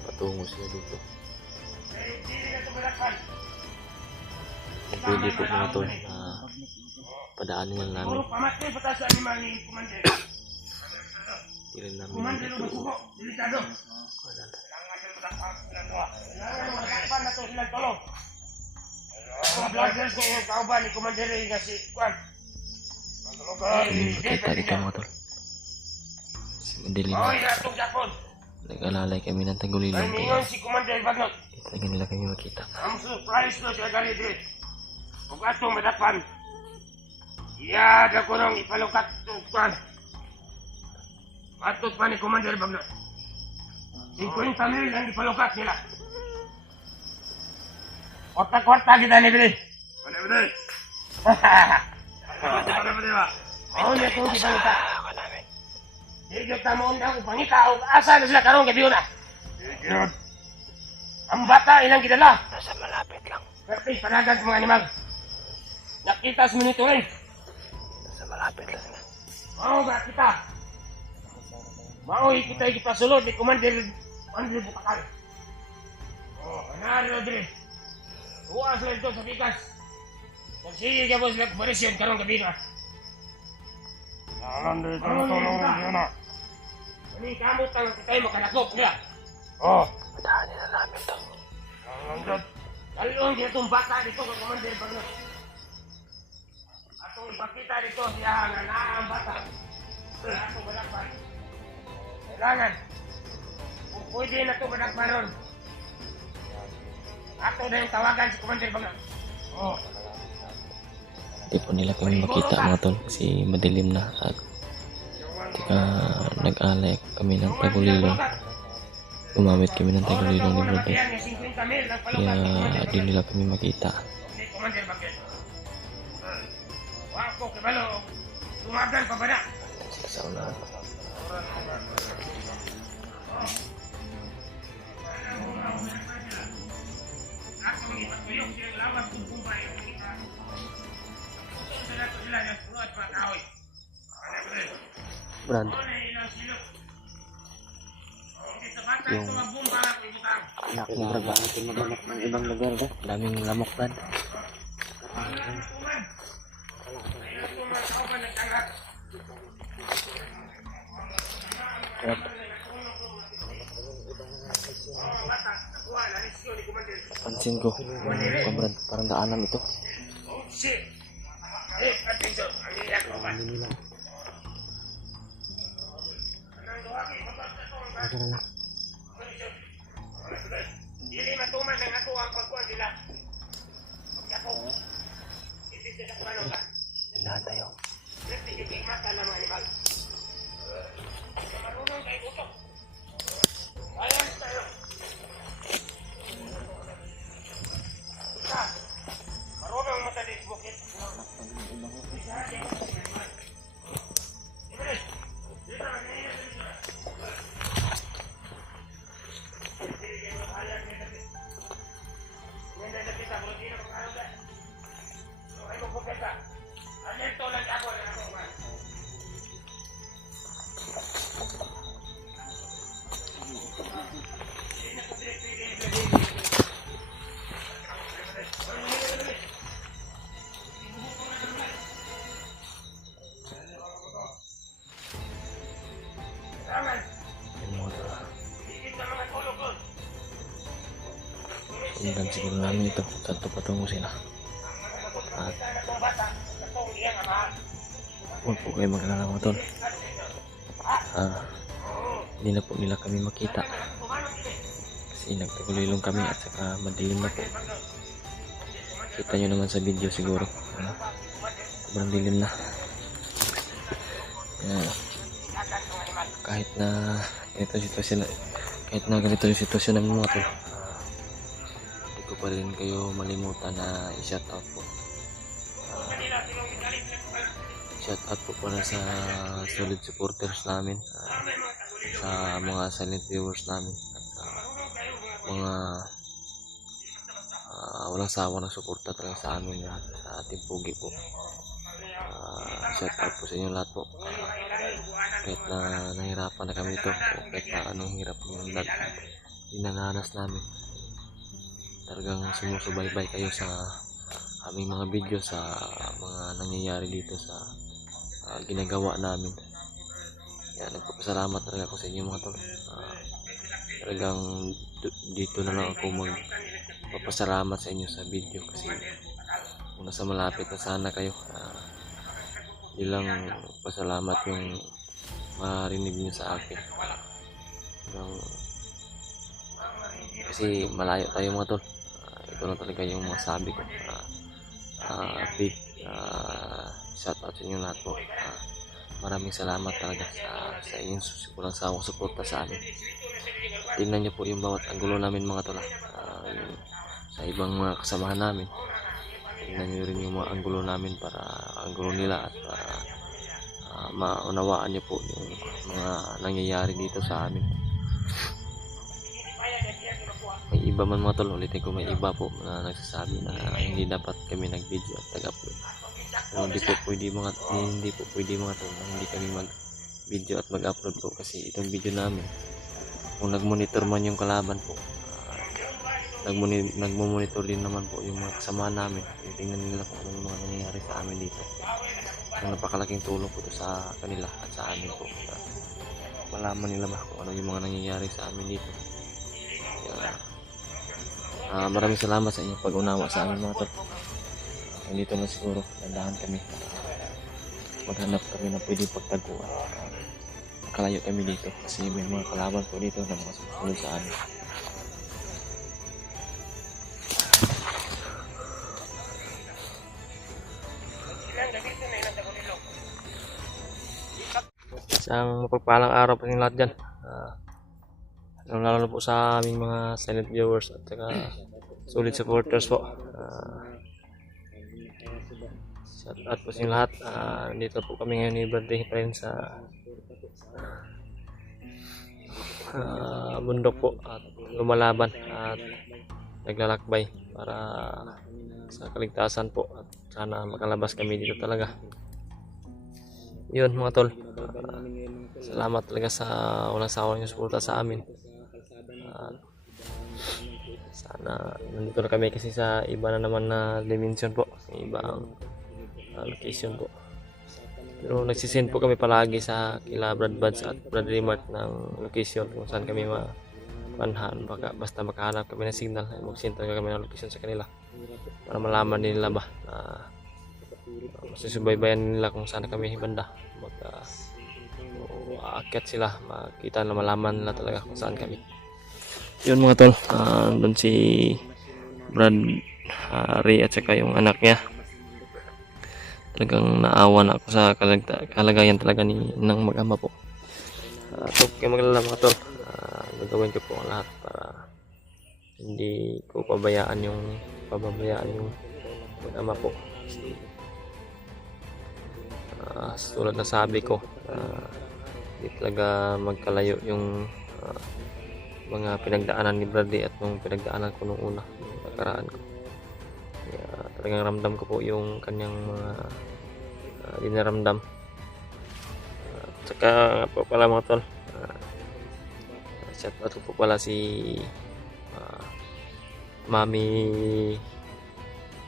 Patungo sila dito. Pwede po mga tol na padaanin lang namin. Hindi rin namin Commander, ito. masuko. Delikado. Wala na. Kailangan sila matakpan. Kailangan mo matakpan na to silang tulong. Mga vloggers ko yung kauban ni Commander nga si Kwan. Makita dito mga tol. Kasi madilim Oh, na. ina itong Japon. Nag-alalay kami ng tagulilong Ay, kaya ningon si Commander Bagnot. hindi talaga nila kami makita. Ang surprise no siya gali dire. Kung atong madapan. Iyada ko nang ipalukat itong Kwan. Matot pa ni Commander Bagnot. 50 mil ang ipalukat nila. Kwarta-kwarta kita ni Bili. Ano ba? Ano ba? Oh, niya itong ipalukat. Higit na mo na ako pangita o asa na sila karong gabi na. Higit. Ang bata ilang gidala. Nasa malapit lang. Perti panagat mga animal. Nakita sa minito rin. Nasa malapit lang sila. Mao ba kita? Mao kita ipasulod ni Commander Andre Bukakal. Oh, anaro dire. Tuwa sila ito sa pikas. Nagsige ka po sila kumarisyon karong gabi na. Nalanda ito na tulong niyo na. Ani kamot ang kita'y makalakop niya. Oh. Madahan nila namin to. Nalanda. Dalawang niya itong bata dito sa Commander Bagnot. Atong ipakita dito siya nga naang bata. Atong balakpan. Kailangan. Kung pwede na ito balakpan ron. Ato na yung tawagan si Commander Bagnot. Oh. Hindi po nila kami makita mga tol kasi madilim na at nag-alay kami ng tagulilong. Gumamit kami ng tagulilong ni Brother. Kaya di nila kami makita. Si Commander Bagnot. Wako kibalo. Tumagan pa ba na? Sila sa unahan. Atong ipatuyong silang lawas kung kumbay. Sila ko sila ng sulat pa kahoy. Brad, Yung magbumba ako ibutang. kailangan ba natin maghanap ng ibang lugar ba? Daming lamok Brad. Brad, pansin ko. Brad, parang daanan ito. Dili matuman ng ako ang pagkuhan nila. Ako. Hindi sila kumanong ka. Lahat tayo. Hindi hindi mata ng mga animal. Marunong kayo utok. Ayan tayo. Marunong mata di bukit. Tingnan siguro namin ito. Saan ito patungo sila. At huwag po kayo mag-alala mga tol. Hindi na po nila kami makita. Kasi nagtagulilong kami at saka madilim na po. Kita nyo naman sa video siguro. Sobrang dilim na. Kahit na ganito yung sitwasyon namin mga tol. Hindi ko pa rin kayo malimutan na i-shoutout po. Shoutout po pala sa solid supporters namin, sa mga silent viewers namin, at sa mga walang sawa na suporta talaga sa amin lahat, sa ating pugi po. Shoutout po sa inyo lahat po. Kahit na nahirapan na kami ito, o kahit na anong hirap yung dinananas namin, talagang sumusubaybay kayo sa aming mga video, sa mga nangyayari dito sa ginagawa namin. Kaya nagpapasalamat talaga ako sa inyo mga tol. Talagang dito na lang ako magpapasalamat sa inyo sa video kasi kung nasa malapit na sana kayo, hindi lang pasalamat yung marinig niyo sa akin. Kasi malayo tayo mga tol. Ito na talaga yung masabi ko. Big shout out sa inyo lahat po. Maraming salamat talaga sa inyong walang sawang suporta sa amin. Tingnan niyo po yung bawat anggulo namin mga tol. Sa ibang mga kasamahan namin. Tingnan niyo rin yung mga anggulo namin para anggulo nila at para maunawaan niyo po yung mga nangyayari dito sa amin. May iba man mga tol, ulitin ko, may iba po na nagsasabi na hindi dapat kami nag-video at nag-upload. Pero hindi po pwede mga tol na hindi kami mag-video at mag-upload po kasi itong video namin, kung nag-monitor man yung kalaban po, nagmo-monitor din naman po yung mga kasama namin. Tingnan nila kung ano yung mga nangyayari sa amin dito. Ang napakalaking tulong po ito sa kanila at sa amin po. Malaman nila ba kung ano yung mga nangyayari sa amin dito. Maraming salamat sa inyong pag-unawa sa amin mga tol. Dito na siguro, dandahan kami. Maghanap kami na pwede pagtaguan. Nakalayo kami dito kasi may mga kalaban po dito na mga susunod sa amin. Isang mapagpalang araw po sa lahat dyan. Lalo po sa aming mga silent viewers at saka solid supporters po. Shout out po sa inyo lahat. Dito po kami ngayon ni Bradley pa rin sa bundok po at lumalaban at naglalakbay para sa kaligtasan po at sana makalabas kami dito talaga. Yun mga tol, salamat talaga sa walang sawa niyo suporta sa amin. Sana nandito na kami kasi sa iba na naman na dimension po, ibang location po. Pero nagsisend po kami palagi sa kila Brad Buds at Brad Remart ng location kung saan kami mapanhan. Basta makahanap kami ng signal, mag-send talaga kami ng location sa kanila para malaman nila ba na masusubaybayan nila kung saan kami banda. Aakyat sila, makita na malaman nila talaga kung saan kami. Yun mga tol, doon si Brad Ray at saka yung anak niya. Talagang naawa na ako sa kalagayan talaga ng mag-ama po. Huwag kayo maglala mga tol, gagawin ko po ang lahat para hindi ko pabayaan yung mag-ama po. Tulad na sabi ko, hindi talaga magkalayo yung mga pinagdaanan ni Bradley at nung pinagdaanan ko nung una, nung nakaraan ko. Kaya talagang ramdam ko po yung kanyang mga dinaramdam. Tsaka po pala mga tol, shout out po pala si Mami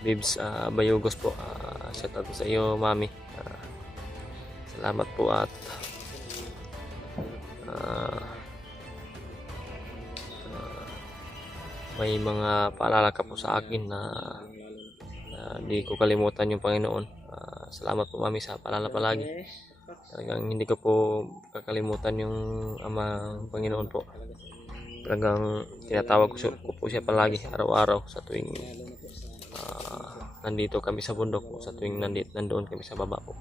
Bibs Bayugos po. Shout out po sa iyo Mami. Salamat po at may mga paalala ka po sa akin na di ko kalimutan yung Panginoon. Salamat po Mami sa paalala palagi. Talagang hindi ko po kakalimutan yung Amang Panginoon po. Talagang tinatawag ko po siya palagi araw-araw sa tuwing nandito kami sa bundok po, sa tuwing nandoon kami sa baba po.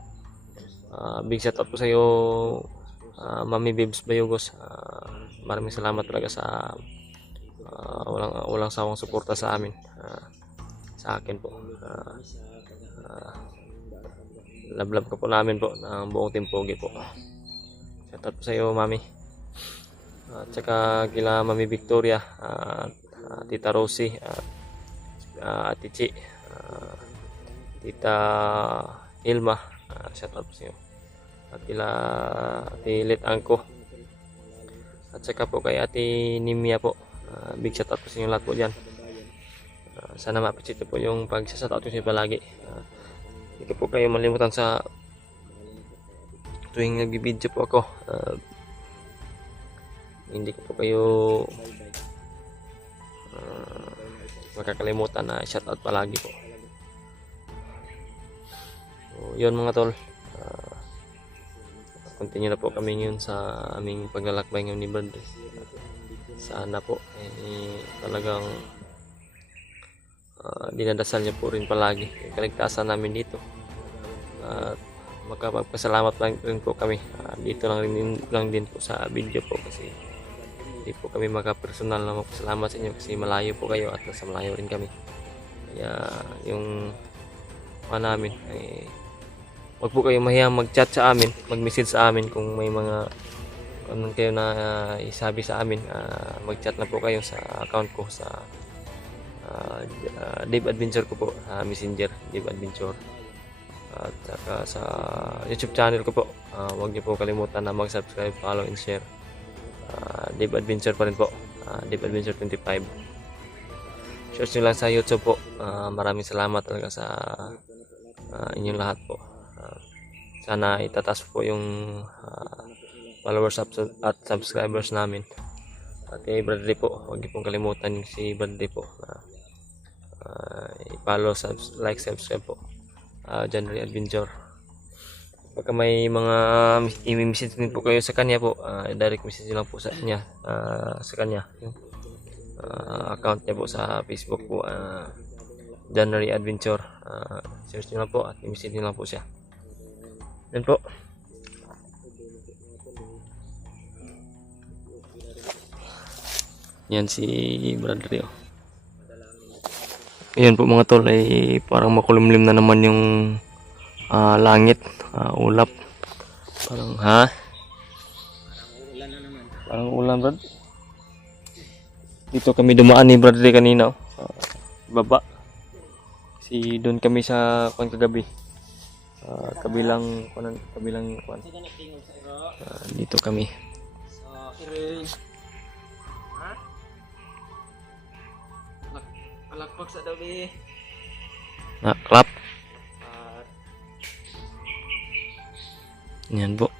Big shout out po sa iyo Mami Bibs Bayugos. Maraming salamat talaga sa walang sawang suporta sa amin, sa akin po. Love ka po namin po ng buong Team Pogi po. Shout out po sa iyo Mami. At saka kila Mami Victoria, Tita Rosie, Ate Chi, Tita Ilma, shout out po sa iyo. At kila Ate Lit Angko. At saka po kay Ate Nimia po. Big shout out po sa inyo lahat po dyan. Sana ma-appreciate po yung pag-shout out ko sa palagi. Hindi ko po kayo malimutan sa tuwing nagbibideo po ako, hindi ko po kayo makakalimutan na shoutout palagi po. So, yun mga tol, continue na po kami ngayon sa aming paglalakbay ngayon ni Brad. Sana po talagang dinadasal niyo po rin palagi yung kaligtasan namin dito, at makapagpasalamat rin po kami dito lang din po sa video po, kasi hindi po kami makapersonal na magpasalamat sa inyo kasi malayo po kayo at nasa malayo rin kami. Kaya yung namin ay wag po kayo mahiyang mag-chat sa amin, mag-message sa amin kung may mga ano kayo na isabi sa amin. Mag-chat na po kayo sa account ko sa Dave Adventure ko po, Messenger Dave Adventure, at saka sa YouTube channel ko po. Huwag niyo po kalimutan na mag-subscribe, follow and share. Dave Adventure pa rin po, Dave Adventure 25. Search nyo lang sa YouTube po. Maraming salamat talaga sa inyong lahat po. Sana itataas po yung followers at subscribers namin. At kay Bradley po, huwag niyo pong kalimutan si Bradley po. I-follow, like, subscribe po. January Adventure. Pagka may mga i-message din po kayo sa kanya po, direct message lang po sa kanya, yung account niya po sa Facebook po, January Adventure. Search nyo lang po at i-message nyo lang po siya. Yan po. Yan si Bradley. Ayan po mga tol, ay parang makulimlim na naman yung langit, ulap. Parang parang ulan, Brad. Dito kami dumaan ni Bradley kanina, baba. Kasi doon kami sa kagabi. Kabilang dito kami. Palakpak sa dabi. Clap. Yan po.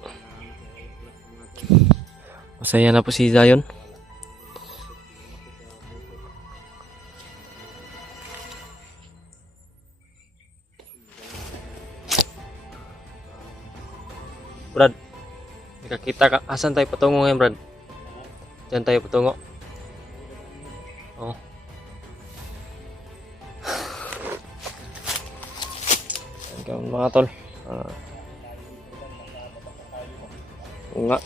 Masaya na po si Zion. Brad, nakakita ka. Asan tayo patungo ngayon, Brad? Diyan tayo patungo. Oh. Yan mga tol. Oo nga.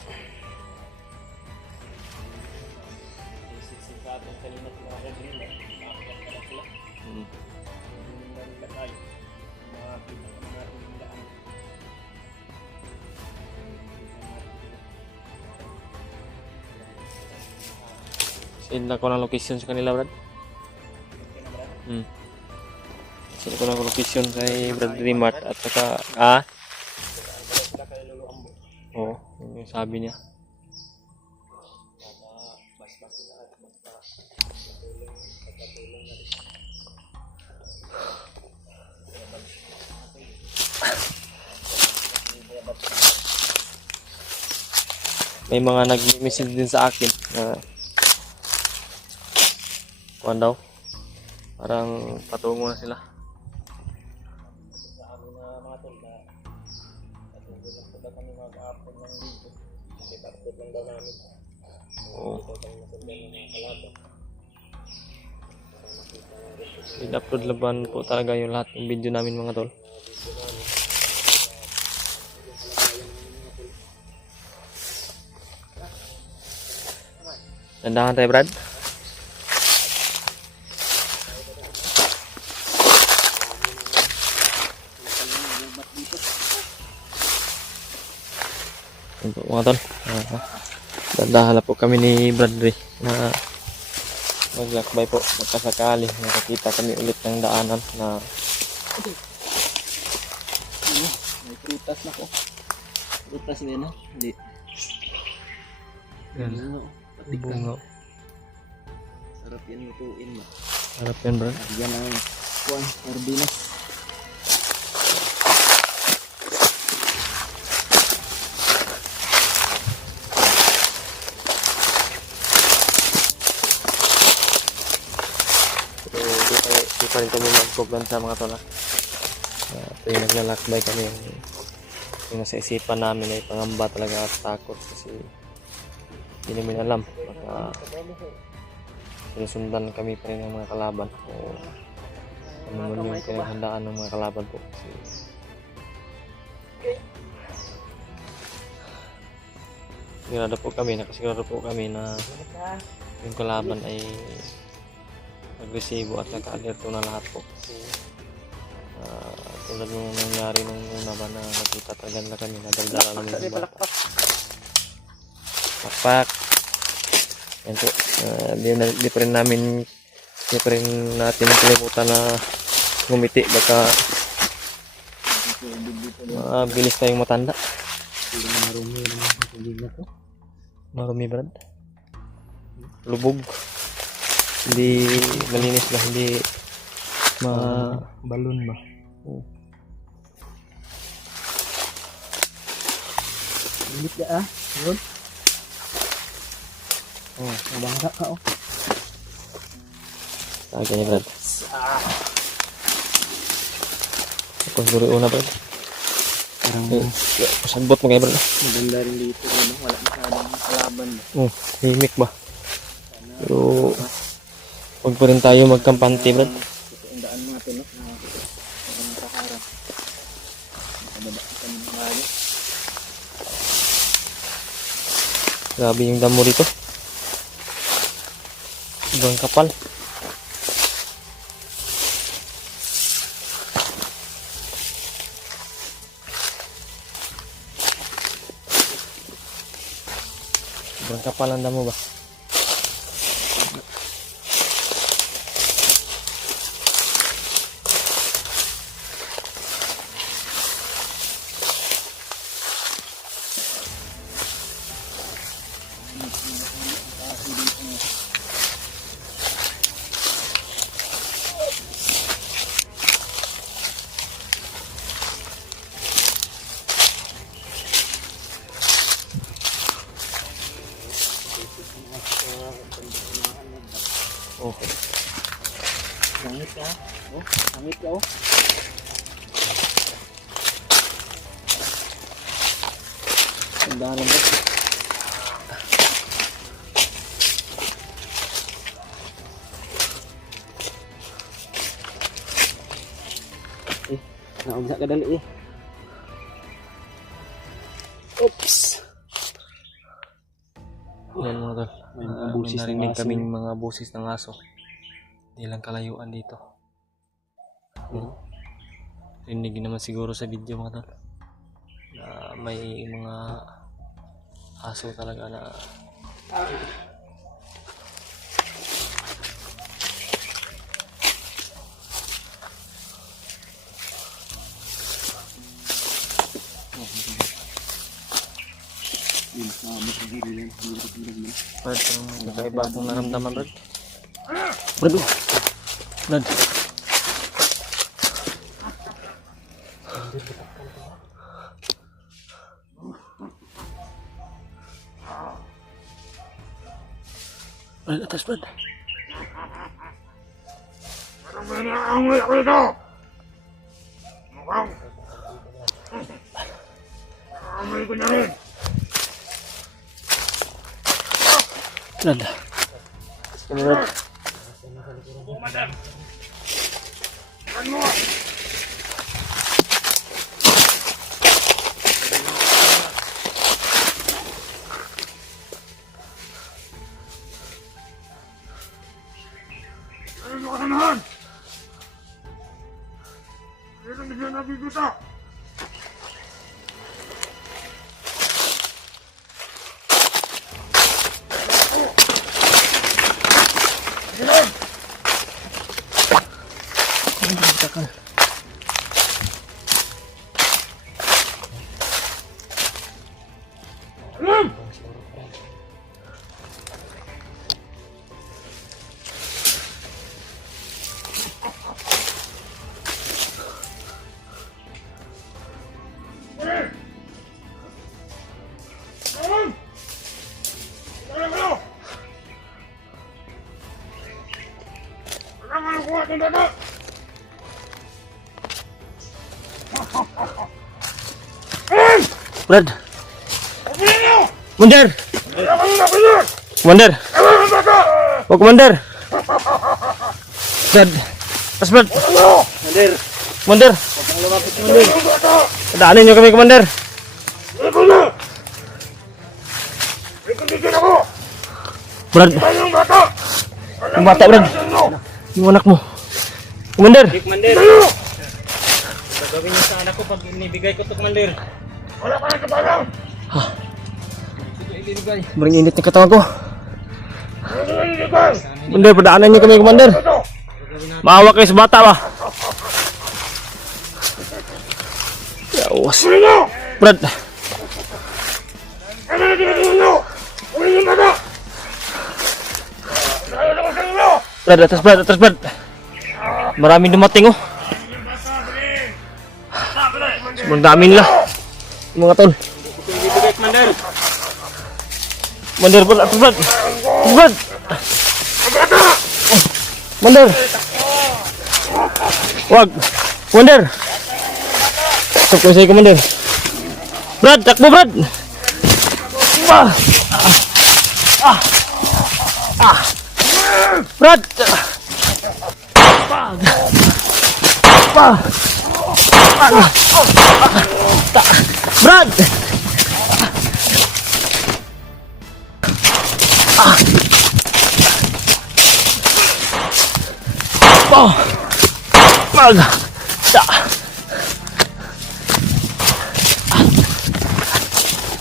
Send ako ng location sa kanila, Brad. Send ako ng location kay Bradley Mart at saka oo, yung sabi niya. May mga nag-message din sa akin na kuwan daw, parang patungo na sila. Oo. In-upload laban po talaga yung lahat ng video namin mga tol. Dandahan tayo, Brad. Yan po mga tol. Dandahan po kami ni Bradley na maglakbay po. Magkasakali nakakita kami ulit ng daanan na May prutas na ko. Prutas na yun, hindi. yan. Bungo. Sarap yan lutuin mo. Harap yan, Brad. Yan ang kuwan, sardinas. pa rin kami magkumplansa mga tol. Tuwing naglalakbay kami, yung nasa isipan namin ay pangamba talaga at takot kasi hindi namin alam baka sinusundan kami pa rin ng mga kalaban o ano man yung pinaghandaan ng mga kalaban po kasi nakasigurado po kami na yung kalaban ay agresibo at naka-alerto na lahat po kasi tulad nung nangyari nung una ba na nakita talaga na kami nadaldala namin yung bata. Pakpak. Yan po. Di pa rin natin kalimutan na ngumiti baka mabilis tayong matanda. Marumi naman sa tubig na to. Marumi Brad. Lubog. Hindi malinis ba? Hindi balon ba? Ulit ka yun. Mabangka ka Tagay ni Brad. Kung duri una Brad. Parang Pasagbot mo kayo Brad. maganda rin dito. Wala masyadong kalaban. Himik ba? Pero huwag pa rin tayo magkampante Brad. Ang daan natin, no? Parang nakaharap. Nakababa ka ng malayo. Grabe yung damo dito. Sobrang kapal. Sobrang kapal ang damo ba? Okay. Sangit ka. Sangit ka. Ang daan lang ba? Naugsa ka dali Oops. Yan mga tol. May mga May busis ng narinig aso. kaming mga busis ng aso. Hindi lang kalayuan dito. Rinig naman siguro sa video mga tol. Na may mga aso talaga na Brad, kakaiba akong naramdaman Brad. Brad, Brad. Brad, atas Brad. Parang may naamoy ako ito! Mukhang! Naamoy ko na rin! Brad. Brad. Madam! Ano? Ano ka naman? Meron na siya nakikita! Alam! Alam! Alam kayo! Alam ano kuha itong dada! Brad. Commander! Commander! Oh, Commander! Brad! Tas, Brad! Commander, Commander! huwag kang lumapit, Commander. Daanin nyo kami, Commander! Brad! Yung bata, Brad! Yung anak mo! Commander! Hey, Commander. Gagawin niyo sa anak ko pag inibigay ko to, Commander. Wala ka na kabalang! Sige, ilibigay. Sobrang init ng katawan ko. Ano na niligan? Commander, padaanan nyo kami, Commander! Ito! Maawa kayo sa bata ba? Yawas. Uli nyo! Brad! Ano na tinatulong nyo? Uli nyo bata! Ayaw na ko sa inyo! Brad, atas, Brad, atas, Brad! Maraming dumating, oh! Sobrang dami nila! Yung mga tol! Ilibigay, Commander. Commander, Brad, atas, Brad! Atas, Brad! Oh, Commander! Wag! Commander! Stop ko sa'yo, Commander! Brad, takbo, Brad! Ah! Ah! Ah! Brad! Pag! Pag! Brad! Ah! Oh! Pag! Da!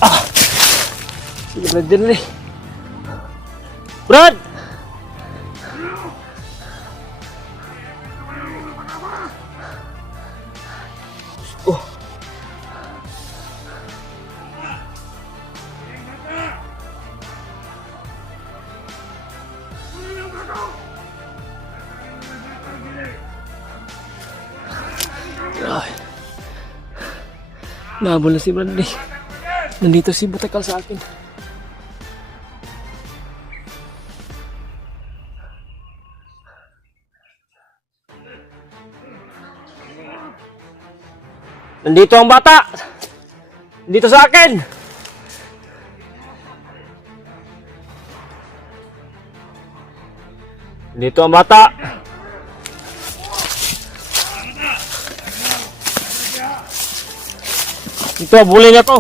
Ah! Sige, Brad, dali. Brad! Oh! Ay. Nahabol na si Bradley. Nandito si Butakal sa akin. Nandito ang bata! Nandito sa akin! Nandito ang bata! Dito, bully niya to.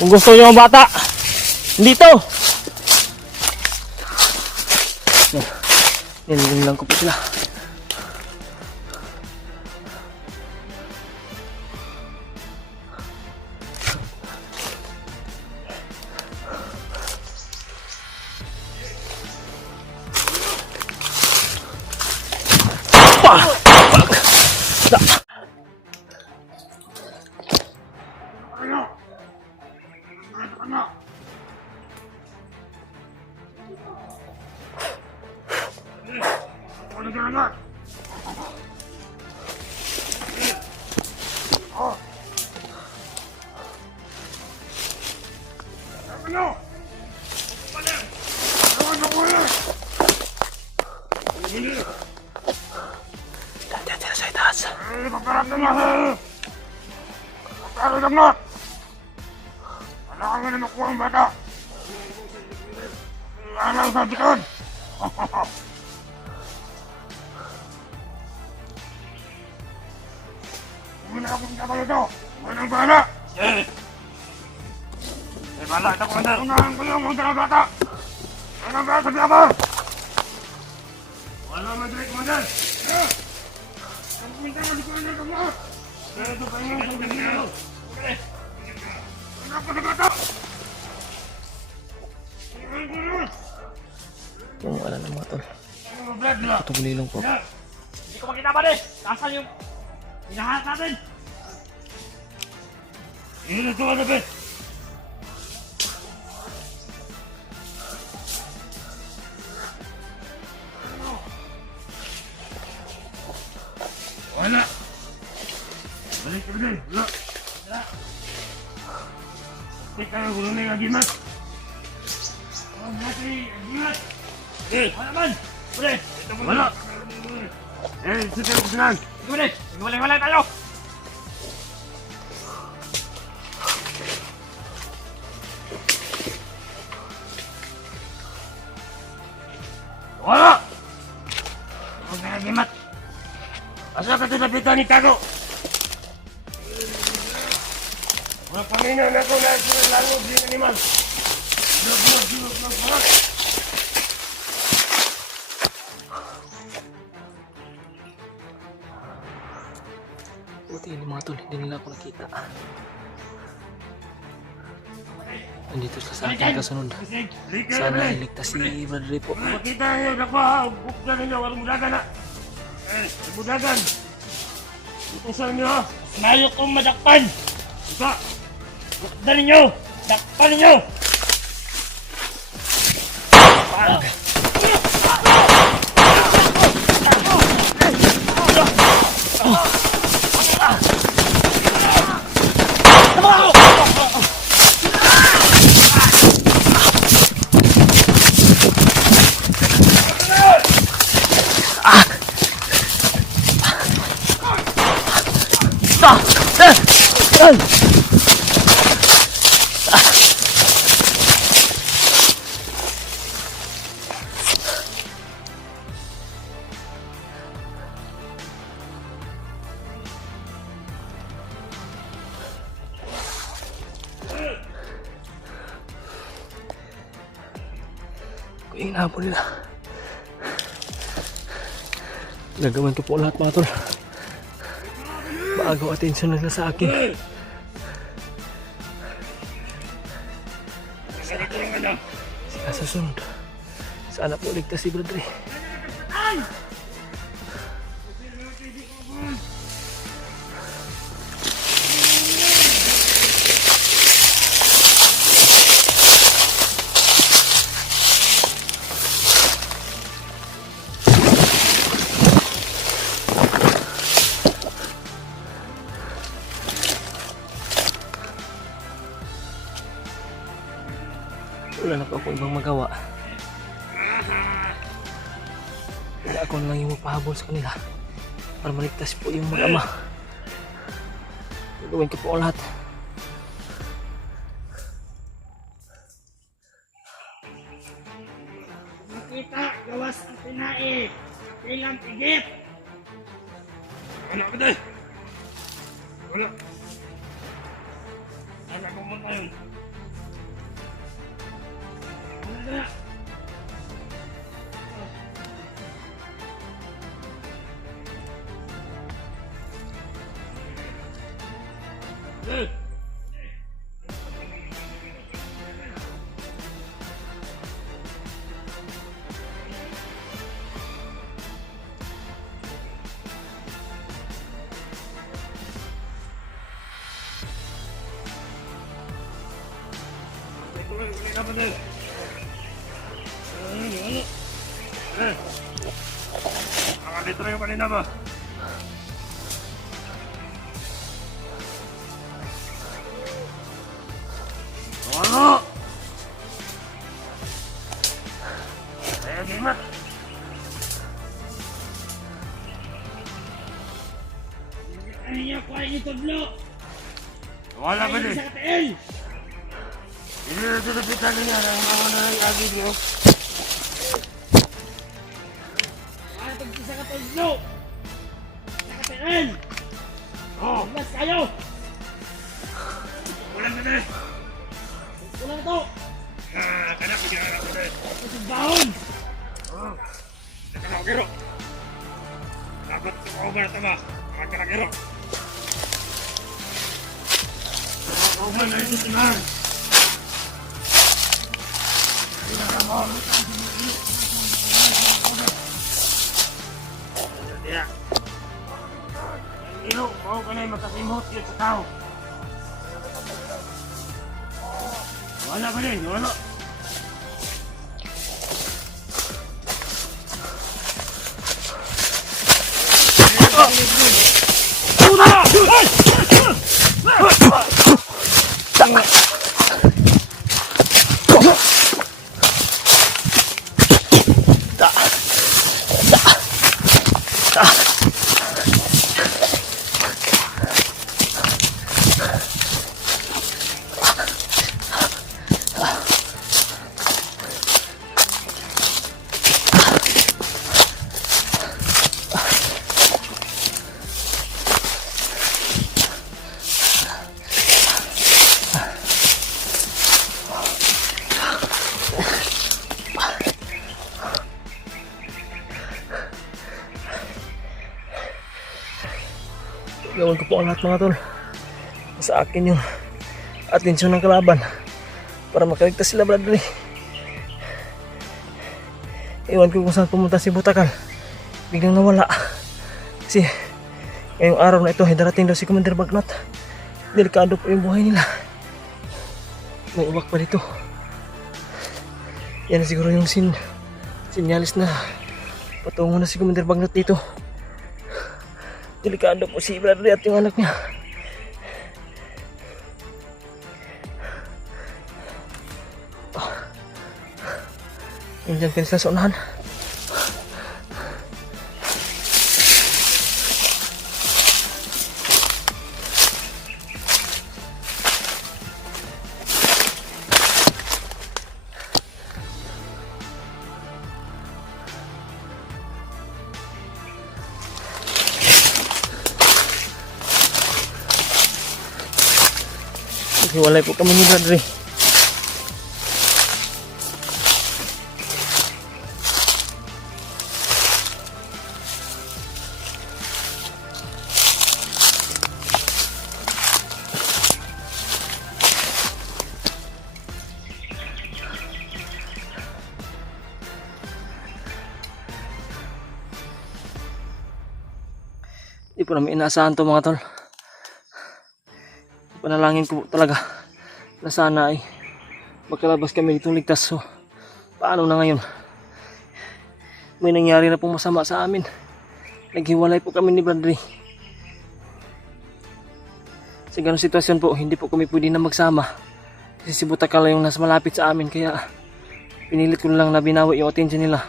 Kung gusto niyo ang bata. Dito. Yan lang ko po sila. Ano ka na? Ano? Dati sa itaas. Paparap na nga! Paparap na! Wala kang nga nakuha ang bata! Wala sa dikon! Muna akong kapal ito! Walang bala! Bala ito, Commander! Unahan ko yung mga bata! Walang bala sa kapal! Wala madali, Commander! Ang pumunta ka di Commander ka mo! Ito pa yung isang bigyan! Wala pa sa bata! Kung wala na mga tol. Brad, Brad! Patuguli lang po. Hindi ko makita ba rin! Nasaan yung hinahanap natin? Yun ito, ano ba? Wala! Balik ka ba? Wala! Wala! Teka, gulo na yung agimat! Ang natin, agimat! Eh, wala man! Wala! Eh, sige ako sinan! Wala tayo! Wala! Huwag na nagimat. Asa ka tinapitan ni Tago? Mga pangina na ko na sila lalog yung animal. Silog ng parak. Buti yun mga tol, hindi nila ako nakita. Andito sila sa akin kasunod. Sana iligtas si Brad Ray po. Makita niyo na pa, bukda ninyo, walang mudagan na. Mudagan. Ito sa inyo, snayo kong madakpan. Ika, bukda ninyo, dakpan ninyo. Kung inahabol nila. Gagawin ko po lahat mga tol. Bago atensyon nila sa akin. Sila sa sunod. Sana po ligtas si Brad Ray. Wala na po ako ibang magawa. Wala ako na lang yung mapahabol sa kanila para maligtas po yung mag-ama. Gagawin ko po ang lahat. Makita, gawas ang pinae. Pilang tigip. Ano ka dahil? Wala. Ano kong muna yun? Wala. Nakalitro yung kanina ba? Ano? Kaya gimat. Ano niya kuha yung tudlo? Wala ba din? Hindi na tinapitan niya ng mga nangagagid niyo. Ano pag-isa ka tudlo? Nakapitan! Oo! Mas kayo! Wala na din! Wala na to! Kanak ko dyan ako din! Ito baon! Oo! Ito na kiro! Dapat tumawa na tama! Kanak kiro! Tumawa na ito tinahan! Ya. Ilo, mau ka na makasimot yun sa tao. Wala ba din? Wala. Gawin ko po ang lahat mga tol. Sa akin yung atensyon ng kalaban para makaligtas sila brother. Iwan ko kung saan pumunta si Butakal. Biglang nawala. Kasi ngayong araw na ito ay darating daw si Commander Bagnat. Delikado po yung buhay nila. May uwak pa dito. Yan na siguro yung sinyalis na patungo na si Commander Bagnat dito. Delikado po si brother at yung anak niya. Nandiyan ka sila sa unahan. Hiwalay po kami ni brother. Di po namin inaasahan to mga tol. Panalangin ko talaga na sana ay magkalabas kami ditong ligtas. So paano na ngayon? May nangyari na pong masama sa amin. Naghiwalay po kami ni Bradley. Sa ganung sitwasyon po, hindi po kami pwede na magsama. Kasi si Butakal yung nasa malapit sa amin. Kaya pinilit ko lang na binawi yung atensyon nila.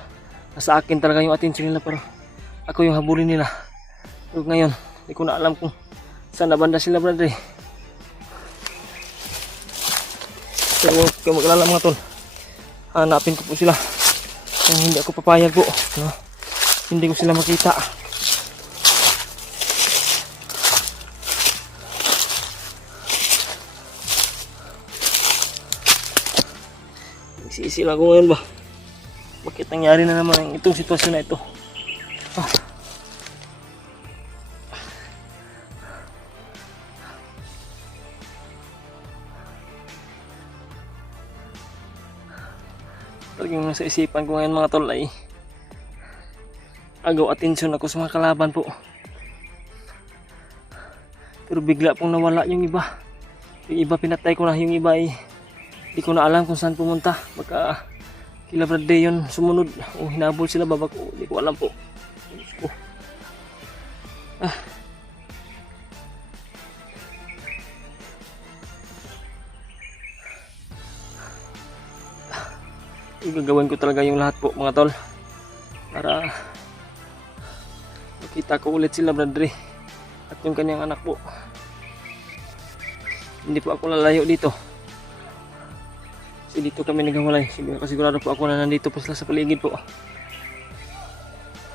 Nasa akin talaga yung atensyon nila, pero ako yung habulin nila. So ngayon, hindi ko na alam kung saan nabanda sila brother. So huwag kayo mag-alala mga tol. Hanapin ko po sila. Kung hindi ako papayag po, no? Hindi ko sila makita. Isisi lang ako ngayon ba? Bakit nangyari na naman itong sitwasyon na ito? Talagang nasa isipan ko ngayon mga tol ay agaw atensyon ako sa mga kalaban po. Pero bigla pong nawala yung iba. Yung iba pinatay ko na, yung iba ay hindi ko na alam kung saan pumunta. Baka kila Bradley yun sumunod o hinabol sila babag ko. Hindi ko alam po. Gagawin ko talaga yung lahat po mga tol para makita ko ulit sila Bradley at yung kanyang anak po. Hindi po ako lalayo dito kasi dito kami naghiwalay. Kasigurado po ako na nandito po sila sa paligid po.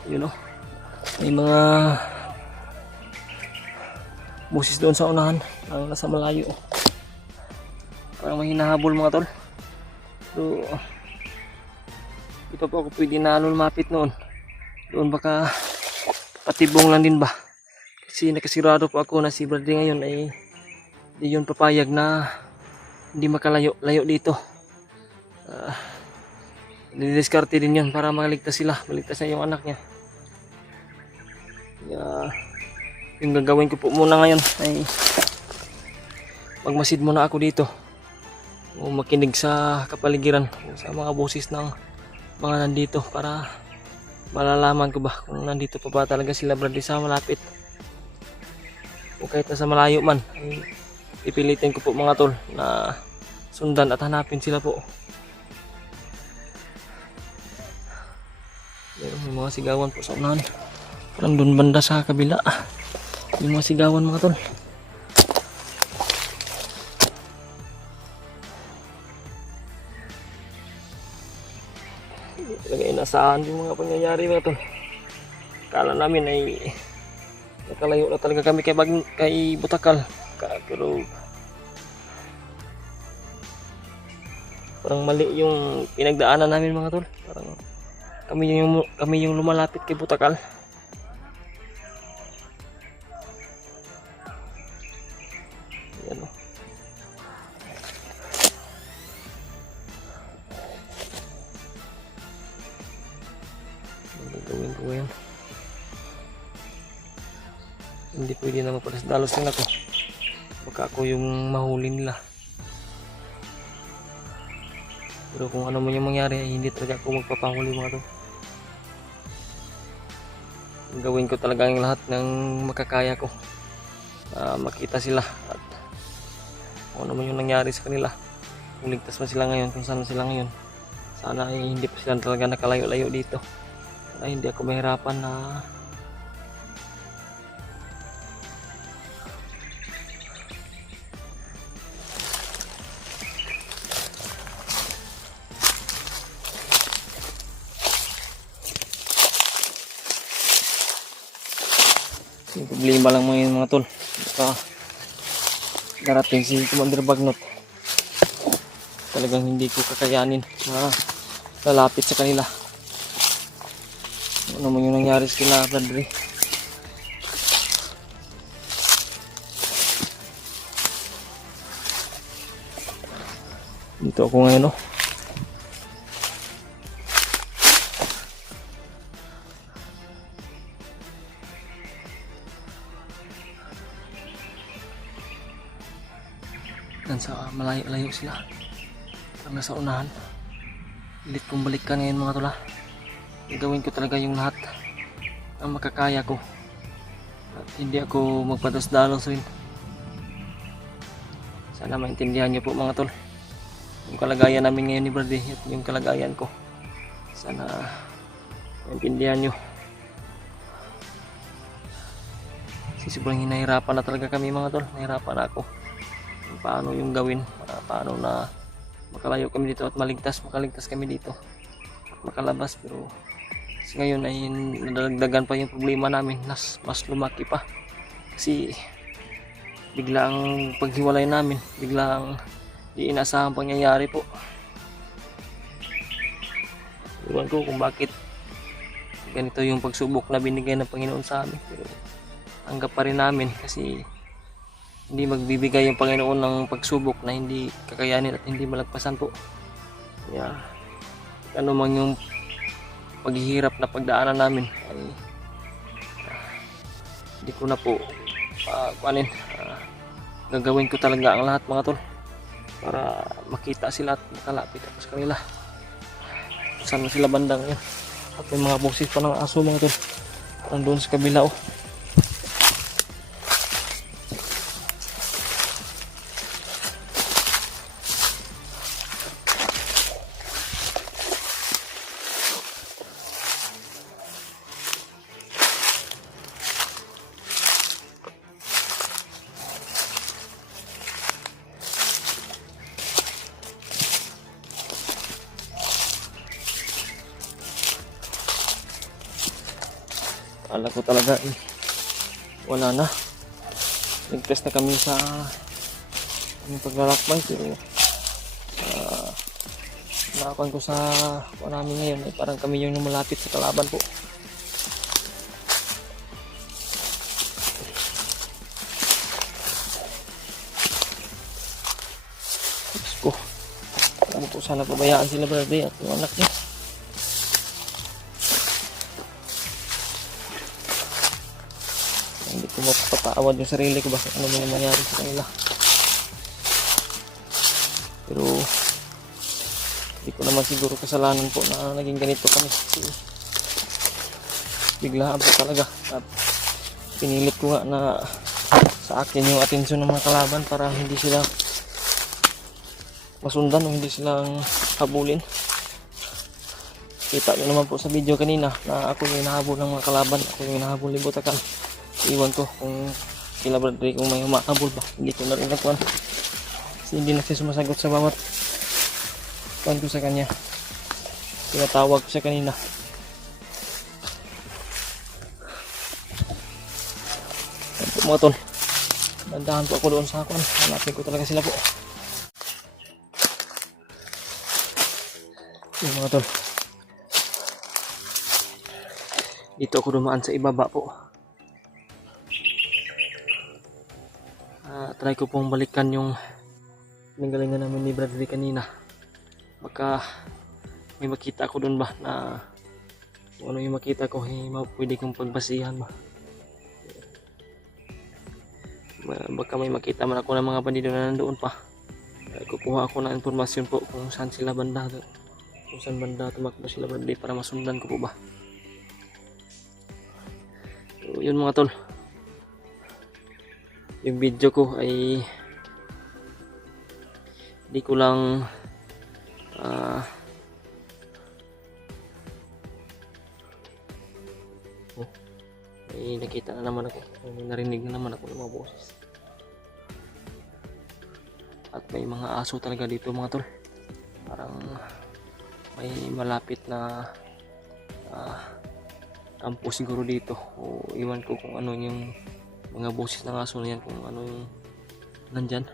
You know, may mga busis doon sa unahan na nasa malayo, parang may hinahabol mga tol. So di pa po ako pwede na lumapit noon. Doon baka patibong lang din ba. Kasi nakasigurado po ako na si Bradley ngayon ay di yun papayag na hindi makalayo dito. Didiskarte din yun para maligtas sila. Maligtas na yung anak niya. Kaya yung gagawin ko po muna ngayon ay magmasid muna ako dito. O makinig sa kapaligiran, sa mga boses ng mga nandito para malalaman ko ba kung nandito pa ba talaga sila Bradley sa malapit o kahit nasa malayo man ay ipilitin ko po mga tol na sundan at hanapin sila po. May mga sigawan po sa unahan, parang dun banda sa kabila yung mga sigawan mga tol. Talaga inasahan yung mga pangyayari mga tol. Kala namin ay nakalayo na talaga kami kay Butakal. Pero parang mali yung pinagdaanan namin mga tol. Parang kami yung lumalapit kay Butakal. Ano gawin ko ngayon? Hindi pwede na magpadasdalos din ako. Baka ako yung mahuli nila. Pero kung ano man yung mangyari, ay hindi talaga ako magpapahuli mga tol. Gawin ko talaga yung lahat ng makakaya ko. Makita sila at kung ano man yung nangyari sa kanila. Kung ligtas man sila ngayon, kung saan sila ngayon. Sana ay hindi pa sila talaga nakalayo-layo dito. Sana hindi ako mahirapan na yung problema lang mo yun mga tol. Baka darating si Commander Bagnot. Talagang hindi ko kakayanin na lalapit sa kanila. Ano man yung nangyari sa kanila, Bradley. Dito ako ngayon, no? Sa malayo-layo sila hanggang sa unahan. Pilit kong balikan ngayon mga tol. Gagawin ko talaga yung lahat ang makakaya ko at hindi ako magpadasdalos rin. Sana maintindihan niyo po mga tol yung kalagayan namin ngayon ni Bradley at yung kalagayan ko. Sana maintindihan niyo. Sobrang hinahirapan na talaga kami mga tol. Nahirapan na ako paano yung gawin, paano na makalayo kami dito at makaligtas kami dito at makalabas. Pero ngayon ay nadagdagan pa yung problema namin, mas lumaki pa kasi biglang paghiwalay namin, biglang di inasahang pangyayari po. Iwan ko kung bakit ganito yung pagsubok na binigay ng Panginoon sa amin, pero tanggap pa rin namin kasi hindi magbibigay yung Panginoon ng pagsubok na hindi kakayanin at hindi malagpasan po. Yeah. Ano man yung paghihirap na pagdaanan namin ay hindi ko na po gagawin ko talaga ang lahat mga tol para makita sila at makalapit ako sa kanila. Saan na sila bandang yun? At may mga boses pa ng aso mga tol. Nandun sa kabila oh. Akala ko talaga wala na. Nag-test na kami sa paglalakbay pero nakakuan ko sa namin ngayon ay parang kami yung malapit sa kalaban po. Diyos ko, ano po sana pabayaan sila Bradley at yung anak niya. Hindi ko mapapatawad yung sarili ko bakit ano man mangyari sa kanila. Pero hindi ko naman siguro kasalanan po na naging ganito kami kasi biglaan po talaga at pinilit ko nga na sa akin yung atensyon ng mga kalaban para hindi sila masundan o hindi silang habulin. Kita nyo naman po sa video kanina na ako yung hinahabol ng mga kalaban, ako yung hinahabol ni Butakan. Iwan ko kung kila Bradley kung may humahabol ba, hindi ko na rin nakuhan kasi hindi na siya sumasagot sa bawat kuhan ko sa kanya. Tinatawag ko siya kanina. Yan po mga tol, dandahan po ako doon sa kuhan, hanapin ko talaga sila po. Yan mga tol, dito ako dumaan sa ibaba po. Try ko pong balikan yung nanggalingan namin ni Bradley kanina. Baka may makita ako doon ba na kung ano yung makita ko, pwede kong pagbasihan ba. Baka may makita man ako ng mga bandido na nandoon pa. Kukuha ako ng informasyon po kung saan sila banda, kung saan banda tumakbo sila banda para masundan ko po ba. So, yun mga tol, yung video ko ay hindi ko lang may nakita na naman ako, may narinig na naman ako ng mga boses. At may mga aso talaga dito mga tol. Parang may malapit na kampo siguro dito. O iwan ko kung ano yung mga boses ng aso na yan, kung ano yung nandyan.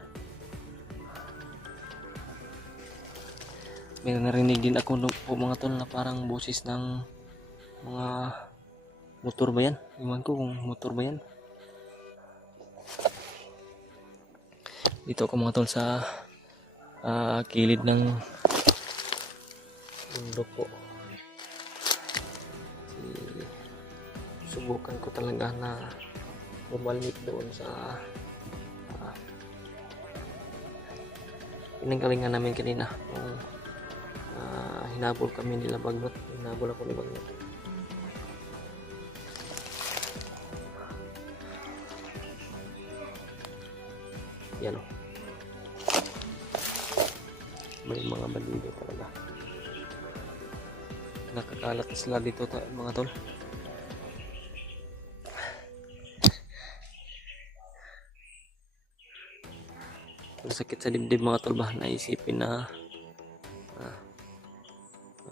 May narinig din ako po mga tol na parang boses ng mga motor ba yan? Iwan ko kung motor ba yan. Dito ako mga tol sa kilid ng bundok po. Subukan ko talaga na bumalik doon sa pinanggalingan namin kanina nung hinabol kami nila Bagnot. Hinabol ako ni Bagnot. Yan o. May mga bandido talaga. Nakakalat na sila dito mga tol. Sakit sa dibdib mga tol ba, naisipin na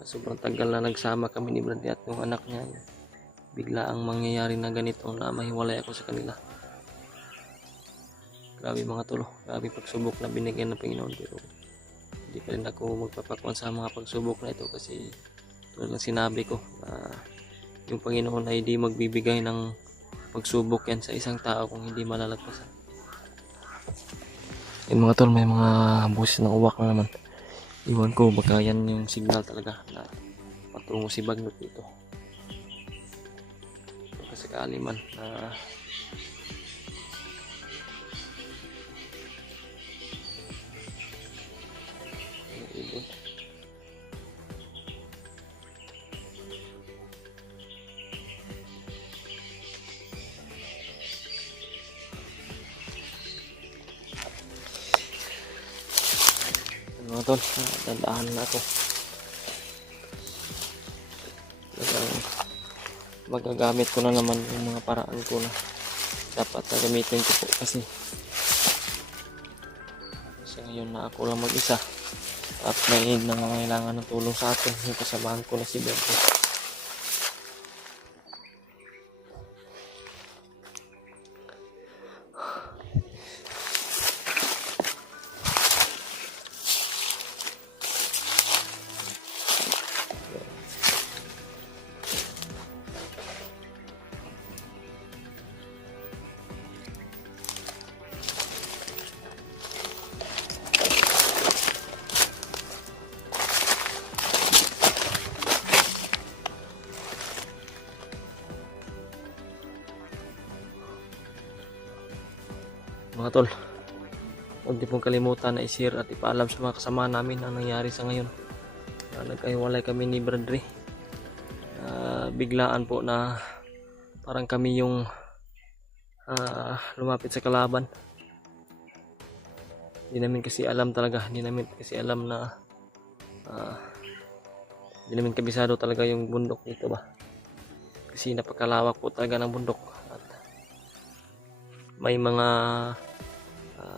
sobrang tagal na nagsama kami ni Brady at yung anak niya, bigla ang mangyayari na ganito na mahiwalay ako sa kanila. Grabe mga tol, grabe pagsubok na binigyan ng Panginoon, pero hindi pa rin ako magpapakuan sa mga pagsubok na ito kasi tulad ng sinabi ko, yung Panginoon ay hindi magbibigay ng pagsubok yan sa isang tao kung hindi malalagpasan. Yung mga tol, may mga boses ng uwak na naman. Iwan ko, baka yan yung signal talaga na patungo si Bagnot dito. Baka sakali man na ibon. Mga tol, dandahan na ako. Magagamit ko na naman yung mga paraan ko na dapat na gamitin ko po kasi ngayon na ako lang mag-isa at may nangangailangan ng tulong sa atin. Yung kasamahan ko na si Bento. Mga tol, huwag niyo pong kalimutan na i-share at ipaalam sa mga kasama namin ang nangyari sa ngayon. Nagkahiwalay kami ni Bradley. Biglaan po na parang kami yung lumapit sa kalaban. Hindi namin kasi alam talaga, hindi namin kabisado talaga yung bundok dito ba. Kasi napakalawak po talaga ng bundok. At may mga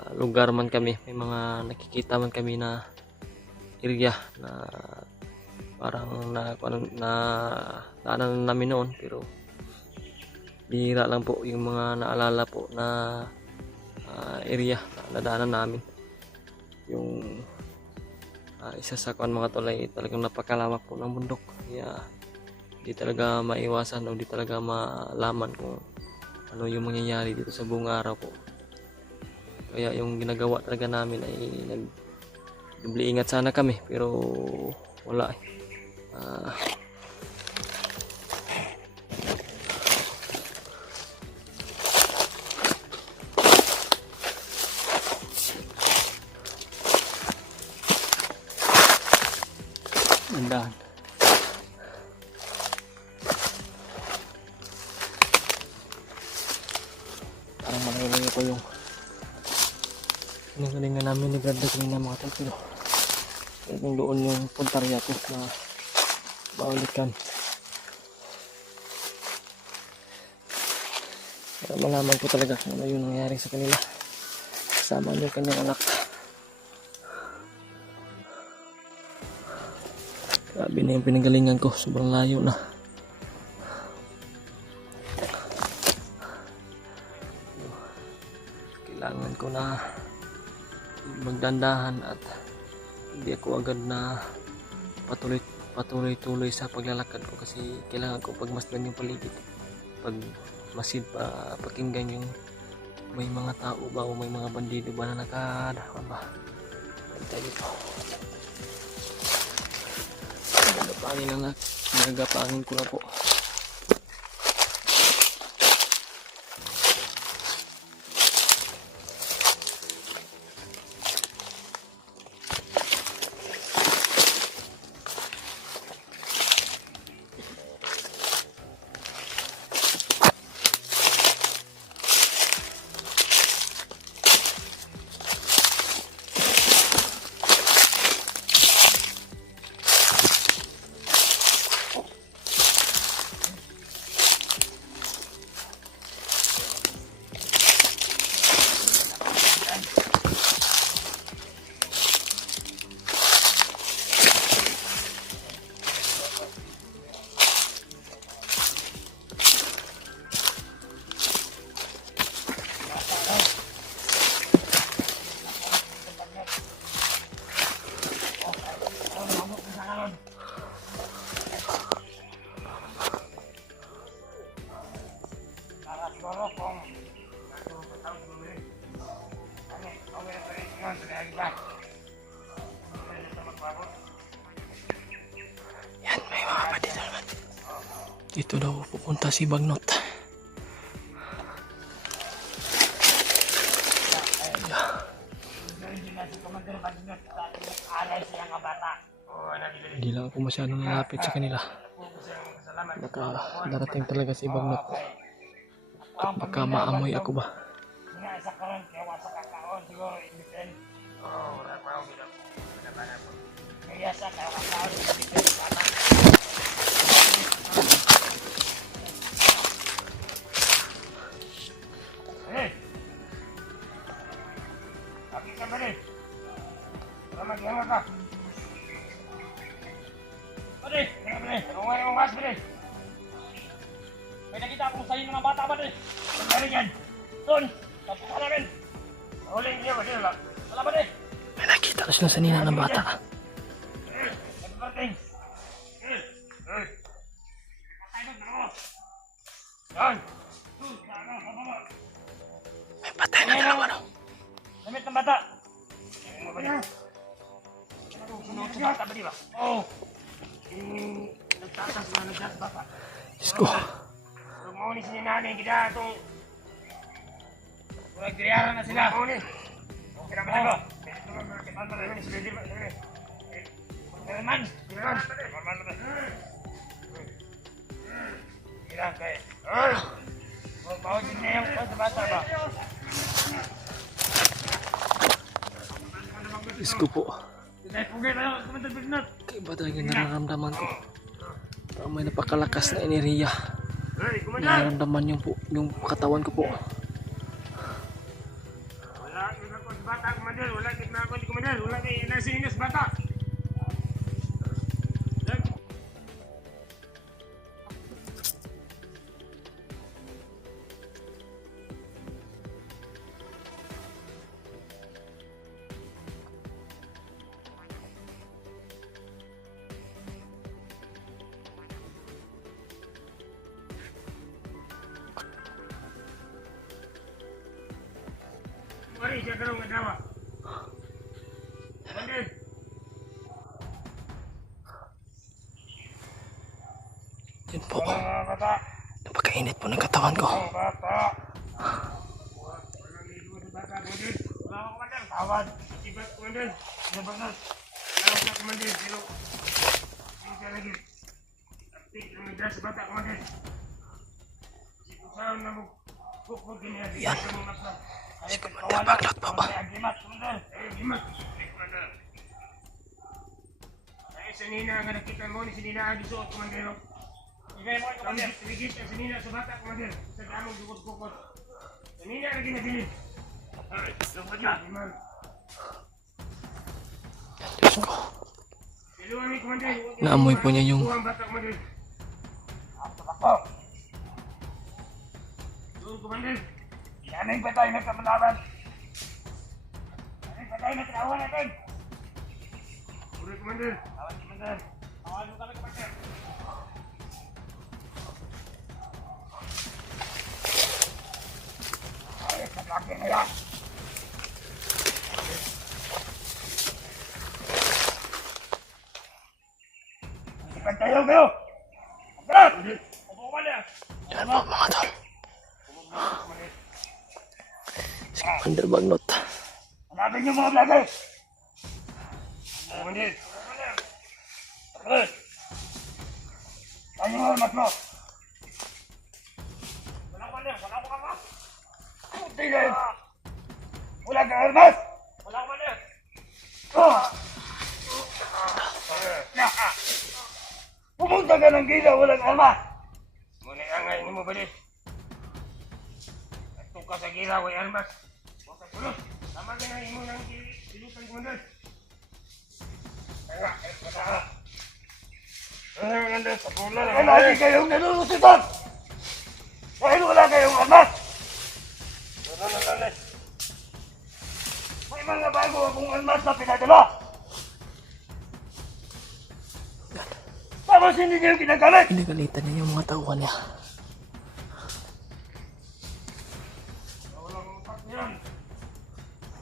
lugar man kami, may mga nakikita man kami na area na parang na daanan namin noon, pero bihira lang po yung mga naalala po na area na nadaanan namin. Yung isa sa mga tol ay talagang napakalawak po ng bundok, kaya di talaga maiwasan o di talaga malaman kung ano yung mangyayari dito sa buong araw po. Kaya yung ginagawa talaga namin ay ingat sana kami, pero wala Dandahan. Parang malayo ko yung galingan namin ni Brad kanina mga tol, pero kung doon yung puntarya ko na maulikan. Para malaman ko talaga kung ano yung nangyari sa kanila. Kasama yung kanyang anak. Grabe na yung pinagalingan ko. Sobrang layo na. Kailangan ko na magdandahan at hindi ako agad na patuloy-tuloy sa paglalakad ko kasi kailangan ko pagmasdan yung paligid. Pag masid pa pakinggan yung may mga tao ba o may mga bandido ba na nakadahan ba. Bantay dito. Nagagapangin na nagagapangin ko na po. Yan, may mga badit naman. Dito daw pupunta si Bagnot. Hindi lang ako masyadong nalapit sa kanila. Baka darating talaga si Bagnot. Baka maamoy ako ba? May nakita akong sayo ng mga bata ba din? Ang galing yan! Doon! Tapos ka namin! Huling niya ba din? Wala ba din? May nakita na sila sa nina ng bata. Nagparating! Patay na ako! Yan! May patay na dalawa no? Damit ng bata! Ano ba yan? Sunod sa bata ba di ba? Oo! Nagtatas na nagtatas bata. Diyos ko. Mauni sa nanay kita itong nagkiriyaran na sila. Mauni. Kira ba ako? Kiraman. Kira kay. Bawal din na yung sa bata ba? Diyos ko po. Dahil pugay na yung kumantan bignat. Kaiba talaga yung nararamdaman ko. Parang may napakalakas na enerhiya. Hey, kumantan! Nararamdaman yung katawan ko po. Wala ako sa bata, kumantan. Wala ako sa kumantan. Wala kayo nasihin sa bata. Mari, siya karong nagawa. Kumantan! Yun po. Mga bata! Napakainit po ng katawan ko. Mga bata! Walang ligo sa bata, kumantan. Wala ako kumantan. Tawad. Ibat kumantan. Sa bangat. Wala ako kumantan. Pero plastic ang nagdala sa bata, Commander. Kung saan na mo kukul kiniyagi sa mga plan. Si Commander Baglot po ba? Agimat, Commander. Agimat, Commander. Ay, sa Nina nga nakita mo ni si Nina Agisuot, Commander. Ibigay mo ito, Commander. Ibigay sa Nina sa bata, Commander. Sa damong dukot-dukot. Sa Nina na ginabilin. Ay, lumad na. Agimat. Diyos ko. Naamoy po niya yung Yan ay patay na kamalaban. Yan ay patay na kinawa natin. Uri, Commander. Tawag, Commander. Tawag mo kami, Commander. Ay, katlaki na yan. Tayo kayo! Agad! Upukan niya! Yan po mga tol. Si Commander Baglot. Hanapin niyo mga vlogger! Commander! Agad! Saan yung armas mo? Wala ko ka! Wala ko ka! Puti na yun! Wala kang armas! Wala ko ka! Pumunta ka ng gila, walang arma! Muna nga ngayon mo balik. At ka sa gila, walang armas. Huwag ka tulog. Tama ka na mo ng silutan ko doon. Kaya, kaya ka. Ay, maganda, sa pula na. Lagi kayong nalulusitan! Dahil wala kayong armas! May mga bago akong armas na pinadala! Tapos hindi niyo ginagamit! Pinagalitan niya yung mga tauhan niya.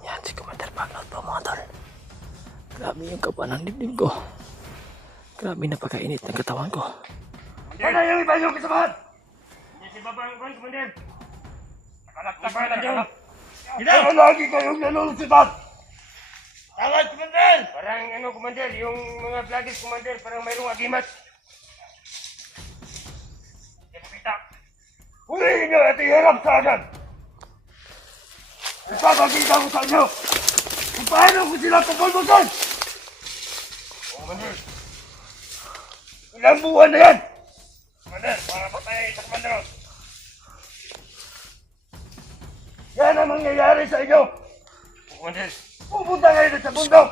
Yan si Commander Baglot po mga tol. Grabe yung kaba ng dibdib ko. Grabe napakainit ng katawan ko. Ano yung iba yung kasamahan? Hindi si Babang Kwan, Commander. Nakalaktakan na dyan. Hindi! Lagi kayong nalulusitan! Tawad, Commander! Parang ano, Commander, yung mga vloggers, Commander, parang mayroong agimat. Hindi mo kita. Huliin nyo at iharap sa agad! Ipapakita ko sa inyo kung paano ko sila pagulbusan! Commander! Ilang buwan na yan! Commander, para patay sa Commander! Yan ang mangyayari sa inyo! Commander! Pupunta kayo sa bundok!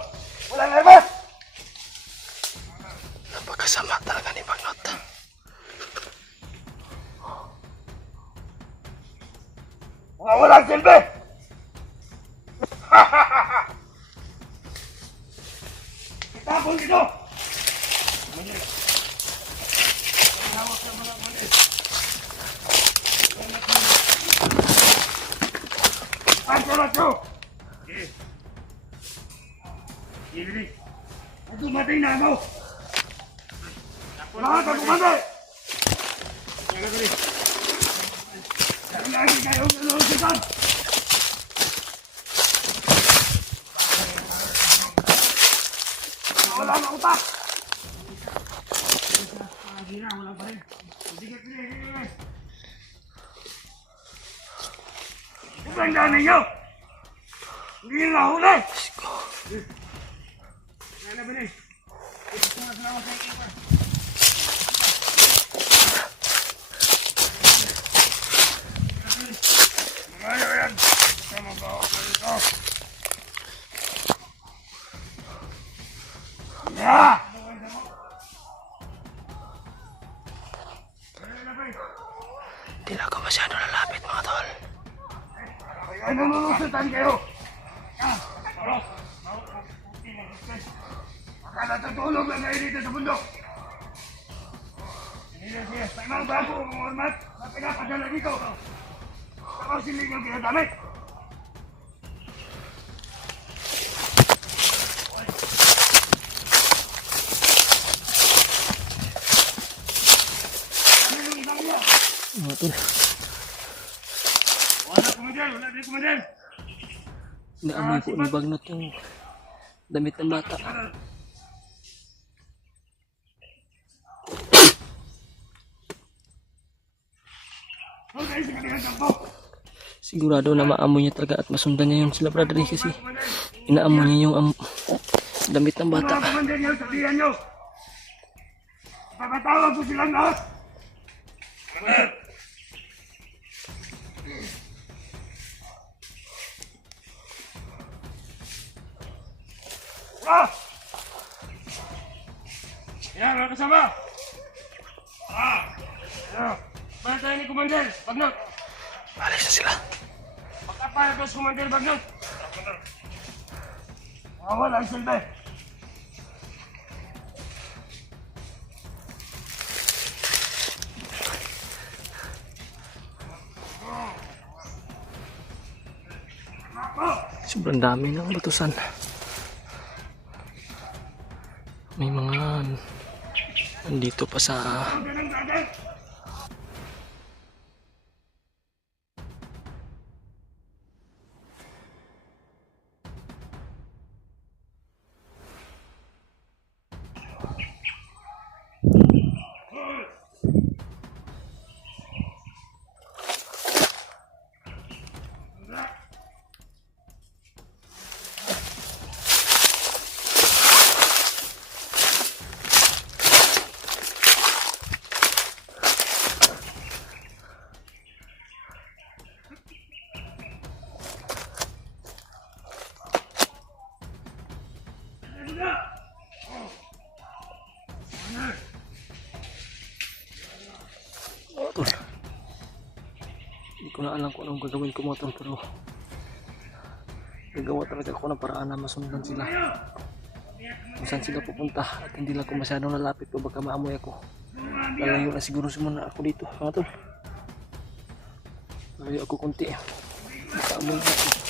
Walang armas! Napakasama talaga ni Baglot. Mga walang silbi! Itapon dito! Pagkalat nyo! Sige. At dumating na ako! Lahat ang kumanda! Lagi kayong nalulusitan! Wala na utak! Wala pa rin. Sige. Tandaan ninyo! Hindi nyo nahuli! Ano ba rin? Ano yan? Sama ba ako dito? Yeah! Hindi na ako masyado lalapit mga tol. Kaya nalulusutan kayo! Baka natutulog lang kayo dito sa bundok! May mga bago ang ormat na pinapadala dito! Tapos hindi nyo ginagamit! Mga tol. Wala, Commander! Naamoy po ni Baglot yung damit ng bata. Sigurado na maamoy niya talaga at masundan niya yung sila brother eh, kasi inaamoy niya yung damit ng bata. Mga commander niyo, sabihan niyo. Papatawag ko silang lahat. Commander. Ah! Yan, mga kasama. Yan. Bala tayo ni Commander, Bagnot. Alis na sila. Pagkapayag ko si Commander Bagnot. Wala ang silbi. Sobrang dami ng batusan. May mga nandito pa sa tol. Hindi ko na alam kung anong gagawin ko mga tol, pero gagawa talaga ako ng paraan na masundan sila kung saan sila pupunta at hindi lang ko masyadong lalapit o baka maamoy ako. Lalayo na siguro muna ako dito mga tol. Lalayo ako konti. Baka amoy ako.